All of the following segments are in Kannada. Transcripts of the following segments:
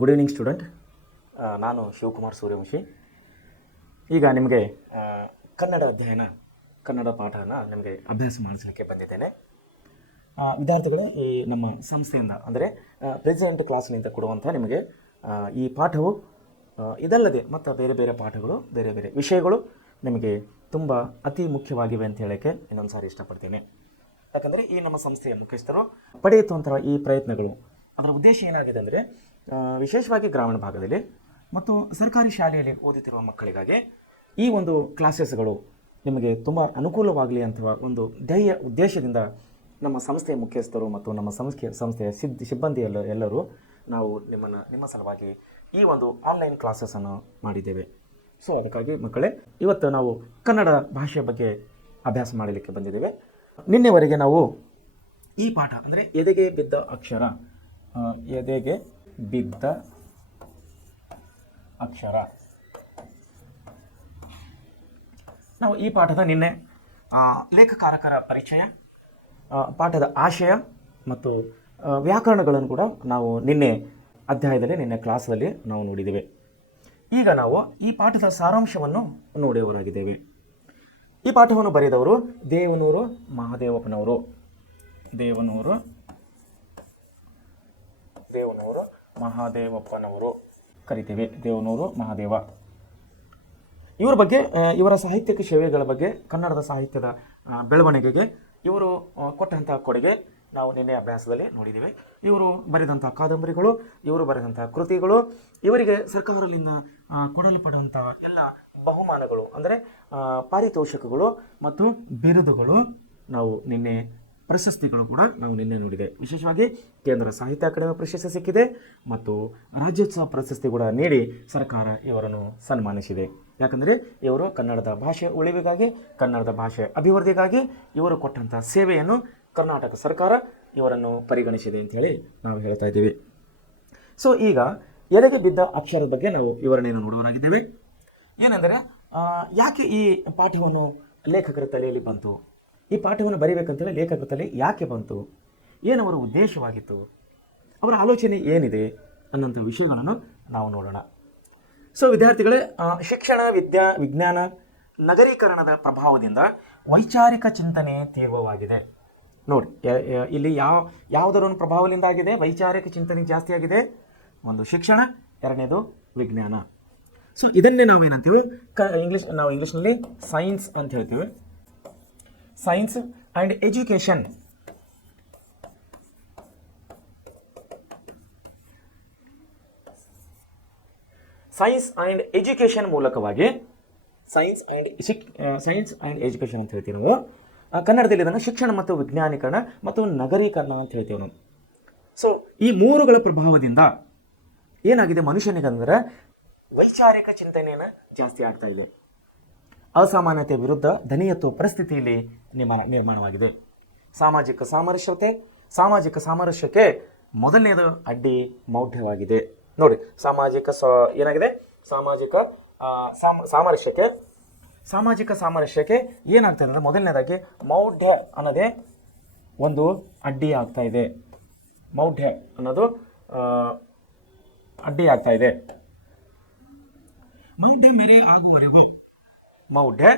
Good evening student. ನಾನು ಶಿವಕುಮಾರ್ ಸೂರ್ಯವಂಶಿ. ಈಗ ನಿಮಗೆ ಕನ್ನಡ ಅಧ್ಯಯನ, ಕನ್ನಡ ಪಾಠನ ನಿಮಗೆ ಅಭ್ಯಾಸ ಮಾಡಿಸಲಿಕ್ಕೆ ಬಂದಿದ್ದೇನೆ. ವಿದ್ಯಾರ್ಥಿಗಳೇ, ಈ ನಮ್ಮ ಸಂಸ್ಥೆಯಿಂದ ಅಂದರೆ ಪ್ರೆಸಿಡೆಂಟ್ ಕ್ಲಾಸ್ನಿಂದ ಕೊಡುವಂಥ ನಿಮಗೆ ಈ ಪಾಠವು ಇದಲ್ಲದೆ ಮತ್ತು ಬೇರೆ ಬೇರೆ ಪಾಠಗಳು, ಬೇರೆ ಬೇರೆ ವಿಷಯಗಳು ನಿಮಗೆ ತುಂಬ ಅತಿ ಮುಖ್ಯವಾಗಿವೆ ಅಂತ ಹೇಳೋಕ್ಕೆ ಇನ್ನೊಂದು ಸಾರಿ ಇಷ್ಟಪಡ್ತೀನಿ. ಯಾಕಂದರೆ ಈ ನಮ್ಮ ಸಂಸ್ಥೆಯ ಮುಖ್ಯಸ್ಥರು ಪಡೆಯುವಂಥ ಈ ಪ್ರಯತ್ನಗಳು, ಅದರ ಉದ್ದೇಶ ಏನಾಗಿದೆ ಅಂದರೆ ವಿಶೇಷವಾಗಿ ಗ್ರಾಮೀಣ ಭಾಗದಲ್ಲಿ ಮತ್ತು ಸರ್ಕಾರಿ ಶಾಲೆಯಲ್ಲಿ ಓದುತ್ತಿರುವ ಮಕ್ಕಳಿಗಾಗಿ ಈ ಒಂದು ಕ್ಲಾಸಸ್ಗಳು ನಿಮಗೆ ತುಂಬ ಅನುಕೂಲವಾಗಲಿ ಅಂತ ಒಂದು ಉದ್ದೇಶದಿಂದ ನಮ್ಮ ಸಂಸ್ಥೆಯ ಮುಖ್ಯಸ್ಥರು ಮತ್ತು ನಮ್ಮ ಸಂಸ್ಥೆಯ ಸಿಬ್ಬಂದಿ ಎಲ್ಲರೂ ನಾವು ನಿಮ್ಮ ಸಲುವಾಗಿ ಈ ಒಂದು ಆನ್ಲೈನ್ ಕ್ಲಾಸಸ್ಸನ್ನು ಮಾಡಿದ್ದೇವೆ. ಸೊ ಅದಕ್ಕಾಗಿ ಮಕ್ಕಳೇ, ಇವತ್ತು ನಾವು ಕನ್ನಡ ಭಾಷೆಯ ಬಗ್ಗೆ ಅಭ್ಯಾಸ ಮಾಡಲಿಕ್ಕೆ ಬಂದಿದ್ದೇವೆ. ನಿನ್ನೆವರೆಗೆ ನಾವು ಈ ಪಾಠ ಅಂದರೆ ಎದೆಗೆ ಬಿದ್ದ ಅಕ್ಷರ, ಎದೆಗೆ ಬಿದ್ದ ಅಕ್ಷರ, ನಾವು ಈ ಪಾಠದ ನಿನ್ನೆ ಲೇಖಕಾರಕರ ಪರಿಚಯ, ಪಾಠದ ಆಶಯ ಮತ್ತು ವ್ಯಾಕರಣಗಳನ್ನು ಕೂಡ ನಾವು ನಿನ್ನೆ ಕ್ಲಾಸಲ್ಲಿ ನಾವು ನೋಡಿದ್ದೇವೆ. ಈಗ ನಾವು ಈ ಪಾಠದ ಸಾರಾಂಶವನ್ನು ನೋಡುವವರಾಗಿದ್ದೇವೆ. ಈ ಪಾಠವನ್ನು ಬರೆದವರು ದೇವನೂರು ಮಹಾದೇವಪ್ಪನವರು. ದೇವನೂರು ಮಹಾದೇವಪ್ಪನವರು ಕರಿತೀವಿ. ದೇವನೂರು ಮಹಾದೇವ ಇವರ ಬಗ್ಗೆ, ಇವರ ಸಾಹಿತ್ಯಿಕ ಸೇವೆಗಳ ಬಗ್ಗೆ, ಕನ್ನಡದ ಸಾಹಿತ್ಯದ ಬೆಳವಣಿಗೆಗೆ ಇವರು ಕೊಟ್ಟಂಥ ಕೊಡುಗೆ ನಾವು ನಿನ್ನೆ ಅಭ್ಯಾಸದಲ್ಲಿ ನೋಡಿದ್ದೇವೆ. ಇವರು ಬರೆದಂಥ ಕಾದಂಬರಿಗಳು, ಇವರು ಬರೆದಂಥ ಕೃತಿಗಳು, ಇವರಿಗೆ ಸರ್ಕಾರದಿಂದ ಕೊಡಲ್ಪಡುವಂಥ ಎಲ್ಲ ಬಹುಮಾನಗಳು ಅಂದರೆ ಪಾರಿತೋಷಕಗಳು ಮತ್ತು ಬಿರುದುಗಳು, ನಾವು ನಿನ್ನೆ ಪ್ರಶಸ್ತಿಗಳು ಕೂಡ ನಾವು ನಿನ್ನೆ ನೋಡಿದೆ. ವಿಶೇಷವಾಗಿ ಕೇಂದ್ರ ಸಾಹಿತ್ಯ ಅಕಾಡೆಮಿ ಪ್ರಶಸ್ತಿ ಸಿಕ್ಕಿದೆ ಮತ್ತು ರಾಜ್ಯೋತ್ಸವ ಪ್ರಶಸ್ತಿ ಕೂಡ ನೀಡಿ ಸರ್ಕಾರ ಇವರನ್ನು ಸನ್ಮಾನಿಸಿದೆ. ಯಾಕಂದರೆ ಇವರು ಕನ್ನಡದ ಭಾಷೆ ಉಳಿವಿಗಾಗಿ, ಕನ್ನಡದ ಭಾಷೆ ಅಭಿವೃದ್ಧಿಗಾಗಿ ಇವರು ಕೊಟ್ಟಂಥ ಸೇವೆಯನ್ನು ಕರ್ನಾಟಕ ಸರ್ಕಾರ ಇವರನ್ನು ಪರಿಗಣಿಸಿದೆ ಅಂಥೇಳಿ ನಾವು ಹೇಳ್ತಾ ಇದ್ದೀವಿ. ಸೊ ಈಗ ಎದೆಗೆ ಬಿದ್ದ ಅಕ್ಷರದ ಬಗ್ಗೆ ನಾವು ವಿವರಣೆಯನ್ನು ನೋಡುವರಾಗಿದ್ದೇವೆ. ಏನೆಂದರೆ ಯಾಕೆ ಈ ಪಾಠವನ್ನು ಲೇಖಕರ ತಲೆಯಲ್ಲಿ ಬಂತು, ಈ ಪಾಠವನ್ನು ಬರೀಬೇಕಂತೇಳಿ ಲೇಖಕರ ತಲೆ ಯಾಕೆ ಬಂತು, ಏನವರ ಉದ್ದೇಶವಾಗಿತ್ತು, ಅವರ ಆಲೋಚನೆ ಏನಿದೆ ಅನ್ನೋಂಥ ವಿಷಯಗಳನ್ನು ನಾವು ನೋಡೋಣ. ಸೊ ವಿದ್ಯಾರ್ಥಿಗಳೇ, ಶಿಕ್ಷಣ, ವಿಜ್ಞಾನ, ನಗರೀಕರಣದ ಪ್ರಭಾವದಿಂದ ವೈಚಾರಿಕ ಚಿಂತನೆ ತೀವ್ರವಾಗಿದೆ. ನೋಡಿ, ಇಲ್ಲಿ ಯಾವುದರ ಒಂದು ಪ್ರಭಾವದಿಂದ ಆಗಿದೆ? ವೈಚಾರಿಕ ಚಿಂತನೆ ಜಾಸ್ತಿ ಆಗಿದೆ. ಒಂದು ಶಿಕ್ಷಣ, ಎರಡನೇದು ವಿಜ್ಞಾನ. ಸೊ ಇದನ್ನೇ ನಾವೇನಂತೀವಿ, ನಾವು ಇಂಗ್ಲೀಷ್ನಲ್ಲಿ ಸೈನ್ಸ್ ಅಂತ ಹೇಳ್ತೀವಿ. Science and education. Science and education ಮೂಲಕವಾಗಿ ಸೈನ್ಸ್ ಆ್ಯಂಡ್ ಎಜುಕೇಷನ್ ಅಂತ ಹೇಳ್ತೀವಿ ನಾವು. ಕನ್ನಡದಲ್ಲಿ ಇದನ್ನು ಶಿಕ್ಷಣ ಮತ್ತು ವಿಜ್ಞಾನೀಕರಣ ಮತ್ತು ನಗರೀಕರಣ ಅಂತ ಹೇಳ್ತೀವಿ ನಾವು. ಸೊ ಈ ಮೂರುಗಳ ಪ್ರಭಾವದಿಂದ ಏನಾಗಿದೆ ಮನುಷ್ಯನಿಗಂದ್ರೆ ವೈಚಾರಿಕ ಚಿಂತನೆಯನ್ನು ಜಾಸ್ತಿ ಆಗ್ತಾ ಇದೆ. ಅಸಾಮಾನ್ಯತೆ ವಿರುದ್ಧ ದನಿ ಎತ್ತುವ ಪರಿಸ್ಥಿತಿಯಲ್ಲಿ ನಿರ್ಮಾಣವಾಗಿದೆ. ಸಾಮಾಜಿಕ ಸಾಮರಸ್ಯಕ್ಕೆ ಮೊದಲನೇದು ಅಡ್ಡಿ ಮೌಢ್ಯವಾಗಿದೆ. ನೋಡಿ, ಏನಾಗಿದೆ? ಸಾಮಾಜಿಕ ಸಾಮರಸ್ಯಕ್ಕೆ ಏನಾಗ್ತದೆ ಅಂದರೆ ಮೊದಲನೇದಾಗಿ ಮೌಢ್ಯ ಅನ್ನೋದೇ ಒಂದು ಅಡ್ಡಿ ಆಗ್ತಾ ಇದೆ. ಮೌಢ್ಯ ಅನ್ನೋದು ಅಡ್ಡಿ ಆಗ್ತಾ ಇದೆ. ಮೌಢ್ಯ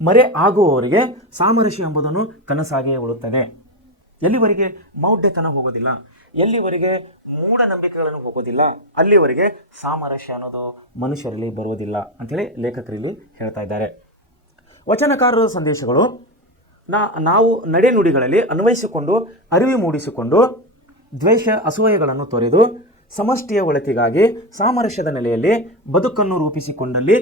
ಮರೆ ಆಗುವವರಿಗೆ ಸಾಮರಸ್ಯ ಎಂಬುದನ್ನು ಕನಸಾಗಿಯೇ ಉಳುತ್ತದೆ. ಎಲ್ಲಿವರೆಗೆ ಮೌಢ್ಯತನ ಹೋಗೋದಿಲ್ಲ, ಎಲ್ಲಿವರೆಗೆ ಮೂಢನಂಬಿಕೆಗಳನ್ನು ಹೋಗೋದಿಲ್ಲ, ಅಲ್ಲಿವರೆಗೆ ಸಾಮರಸ್ಯ ಅನ್ನೋದು ಮನುಷ್ಯರಲ್ಲಿ ಬರುವುದಿಲ್ಲ ಅಂಥೇಳಿ ಲೇಖಕರಲ್ಲಿ ಹೇಳ್ತಾ ಇದ್ದಾರೆ. ವಚನಕಾರರ ಸಂದೇಶಗಳು ನಾವು ನಡೆನುಡಿಗಳಲ್ಲಿ ಅನ್ವಯಿಸಿಕೊಂಡು, ಅರಿವು ಮೂಡಿಸಿಕೊಂಡು, ದ್ವೇಷ ಅಸೂಯೆಗಳನ್ನು ತೊರೆದು ಸಮಷ್ಟಿಯ ಒಳಿತಿಗಾಗಿ ಸಾಮರಸ್ಯದ ನೆಲೆಯಲ್ಲಿ ಬದುಕನ್ನು ರೂಪಿಸಿಕೊಂಡಲ್ಲಿ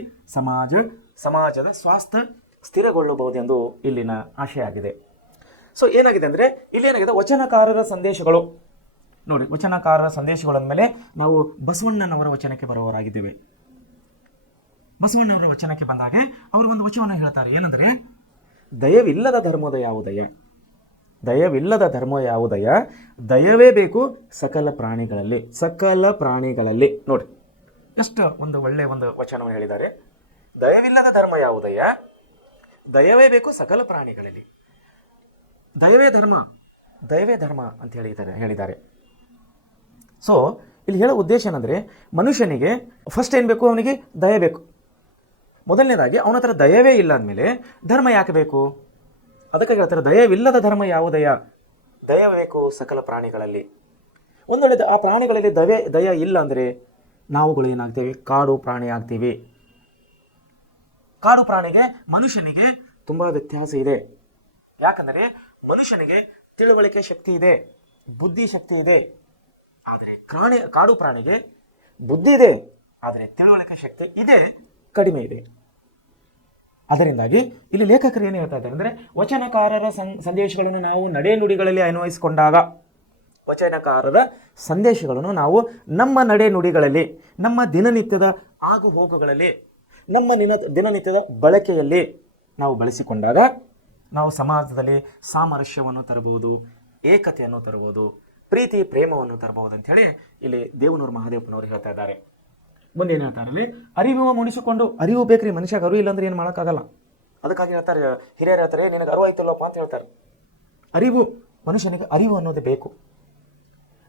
ಸಮಾಜದ ಸ್ವಾಸ್ಥ್ಯ ಸ್ಥಿರಗೊಳ್ಳಬಹುದೆಂದು ಇಲ್ಲಿನ ಆಶಯ ಆಗಿದೆ. ಸೊ ಏನಾಗಿದೆ ಅಂದರೆ ಇಲ್ಲೇನಾಗಿದೆ, ವಚನಕಾರರ ಸಂದೇಶಗಳು. ನೋಡಿ, ವಚನಕಾರರ ಸಂದೇಶಗಳ ಮೇಲೆ ನಾವು ಬಸವಣ್ಣನವರ ವಚನಕ್ಕೆ ಬರುವವರಾಗಿದ್ದೇವೆ. ಬಸವಣ್ಣವರ ವಚನಕ್ಕೆ ಬಂದಾಗ ಅವರು ಒಂದು ವಚನವನ್ನು ಹೇಳ್ತಾರೆ. ಏನಂದರೆ, ದಯವಿಲ್ಲದ ಧರ್ಮದ ಯಾವುದಯ, ದಯವಿಲ್ಲದ ಧರ್ಮ ಯಾವುದಯ, ದಯವೇ ಬೇಕು ಸಕಲ ಪ್ರಾಣಿಗಳಲ್ಲಿ. ನೋಡಿ, ಎಷ್ಟು ಒಂದು ಒಳ್ಳೆಯ ಒಂದು ವಚನವನ್ನು ಹೇಳಿದ್ದಾರೆ. ದಯವಿಲ್ಲದ ಧರ್ಮ ಯಾವುದಯ, ದಯವೇ ಬೇಕು ಸಕಲ ಪ್ರಾಣಿಗಳಲ್ಲಿ. ದಯವೇ ಧರ್ಮ ಅಂತ ಹೇಳಿದ್ದಾರೆ. ಸೊ ಇಲ್ಲಿ ಹೇಳೋ ಉದ್ದೇಶ ಏನಂದರೆ, ಮನುಷ್ಯನಿಗೆ ಫಸ್ಟ್ ಏನು ಬೇಕು? ಅವನಿಗೆ ದಯ ಬೇಕು. ಮೊದಲನೇದಾಗಿ ಅವನ ಹತ್ರ ದಯವೇ ಇಲ್ಲ ಅಂದಮೇಲೆ ಧರ್ಮ ಯಾಕೆ ಬೇಕು? ಅದಕ್ಕೆ ಹೇಳ್ತಾರೆ, ದಯವಿಲ್ಲದ ಧರ್ಮ ಯಾವುದಯ? ದಯ ಬೇಕು ಸಕಲ ಪ್ರಾಣಿಗಳಲ್ಲಿ. ಒಂದು ವೇಳೆ ಆ ಪ್ರಾಣಿಗಳಲ್ಲಿ ದಯ ಇಲ್ಲ ಅಂದರೆ ನಾವುಗಳು ಏನಾಗ್ತೇವೆ? ಕಾಡು ಪ್ರಾಣಿ ಆಗ್ತೀವಿ. ಕಾಡು ಪ್ರಾಣಿಗೆ ಮನುಷ್ಯನಿಗೆ ತುಂಬ ವ್ಯತ್ಯಾಸ ಇದೆ. ಯಾಕಂದರೆ ಮನುಷ್ಯನಿಗೆ ತಿಳುವಳಿಕೆ ಶಕ್ತಿ ಇದೆ, ಬುದ್ಧಿ ಶಕ್ತಿ ಇದೆ. ಆದರೆ ಕಾಡು ಪ್ರಾಣಿಗೆ ಬುದ್ಧಿ ಇದೆ, ಆದರೆ ತಿಳುವಳಿಕೆ ಶಕ್ತಿ ಇದೆ, ಕಡಿಮೆ ಇದೆ. ಅದರಿಂದಾಗಿ ಇಲ್ಲಿ ಲೇಖಕರು ಏನು ಹೇಳ್ತಾ ಇದ್ದಾರೆ ಅಂದರೆ, ವಚನಕಾರರ ಸಂದೇಶಗಳನ್ನು ನಾವು ನಡೆನುಡಿಗಳಲ್ಲಿ ಅನ್ವಯಿಸಿಕೊಂಡಾಗ, ವಚನಕಾರರ ಸಂದೇಶಗಳನ್ನು ನಾವು ನಮ್ಮ ನಡೆನುಡಿಗಳಲ್ಲಿ, ನಮ್ಮ ದಿನನಿತ್ಯದ ಆಗು ಹೋಗುಗಳಲ್ಲಿ, ನಮ್ಮ ದಿನನಿತ್ಯದ ಬಳಕೆಯಲ್ಲಿ ನಾವು ಬಳಸಿಕೊಂಡಾಗ ನಾವು ಸಮಾಜದಲ್ಲಿ ಸಾಮರಸ್ಯವನ್ನು ತರಬಹುದು, ಏಕತೆಯನ್ನು ತರಬಹುದು, ಪ್ರೀತಿ ಪ್ರೇಮವನ್ನು ತರಬಹುದು ಅಂಥೇಳಿ ಇಲ್ಲಿ ದೇವನೂರು ಮಹಾದೇವಪ್ಪನವರು ಹೇಳ್ತಾ ಇದ್ದಾರೆ. ಮುಂದೆ ಏನು ಹೇಳ್ತಾರೆ ಇಲ್ಲಿ, ಅರಿವು ಮುಣಿಸಿಕೊಂಡು, ಅರಿವು ಬೇಕ್ರಿ ಮನುಷ್ಯಗೆ, ಅರಿವು ಇಲ್ಲಾಂದ್ರೆ ಏನು ಮಾಡೋಕ್ಕಾಗಲ್ಲ. ಅದಕ್ಕಾಗಿ ಹೇಳ್ತಾರೆ, ಹಿರಿಯರು ಹೇಳ್ತಾರೆ, ನಿನಗೆ ಅರಿವು ಆಯ್ತಲ್ಲಪ್ಪ ಅಂತ ಹೇಳ್ತಾರೆ. ಅರಿವು, ಮನುಷ್ಯನಿಗೆ ಅರಿವು ಅನ್ನೋದು ಬೇಕು.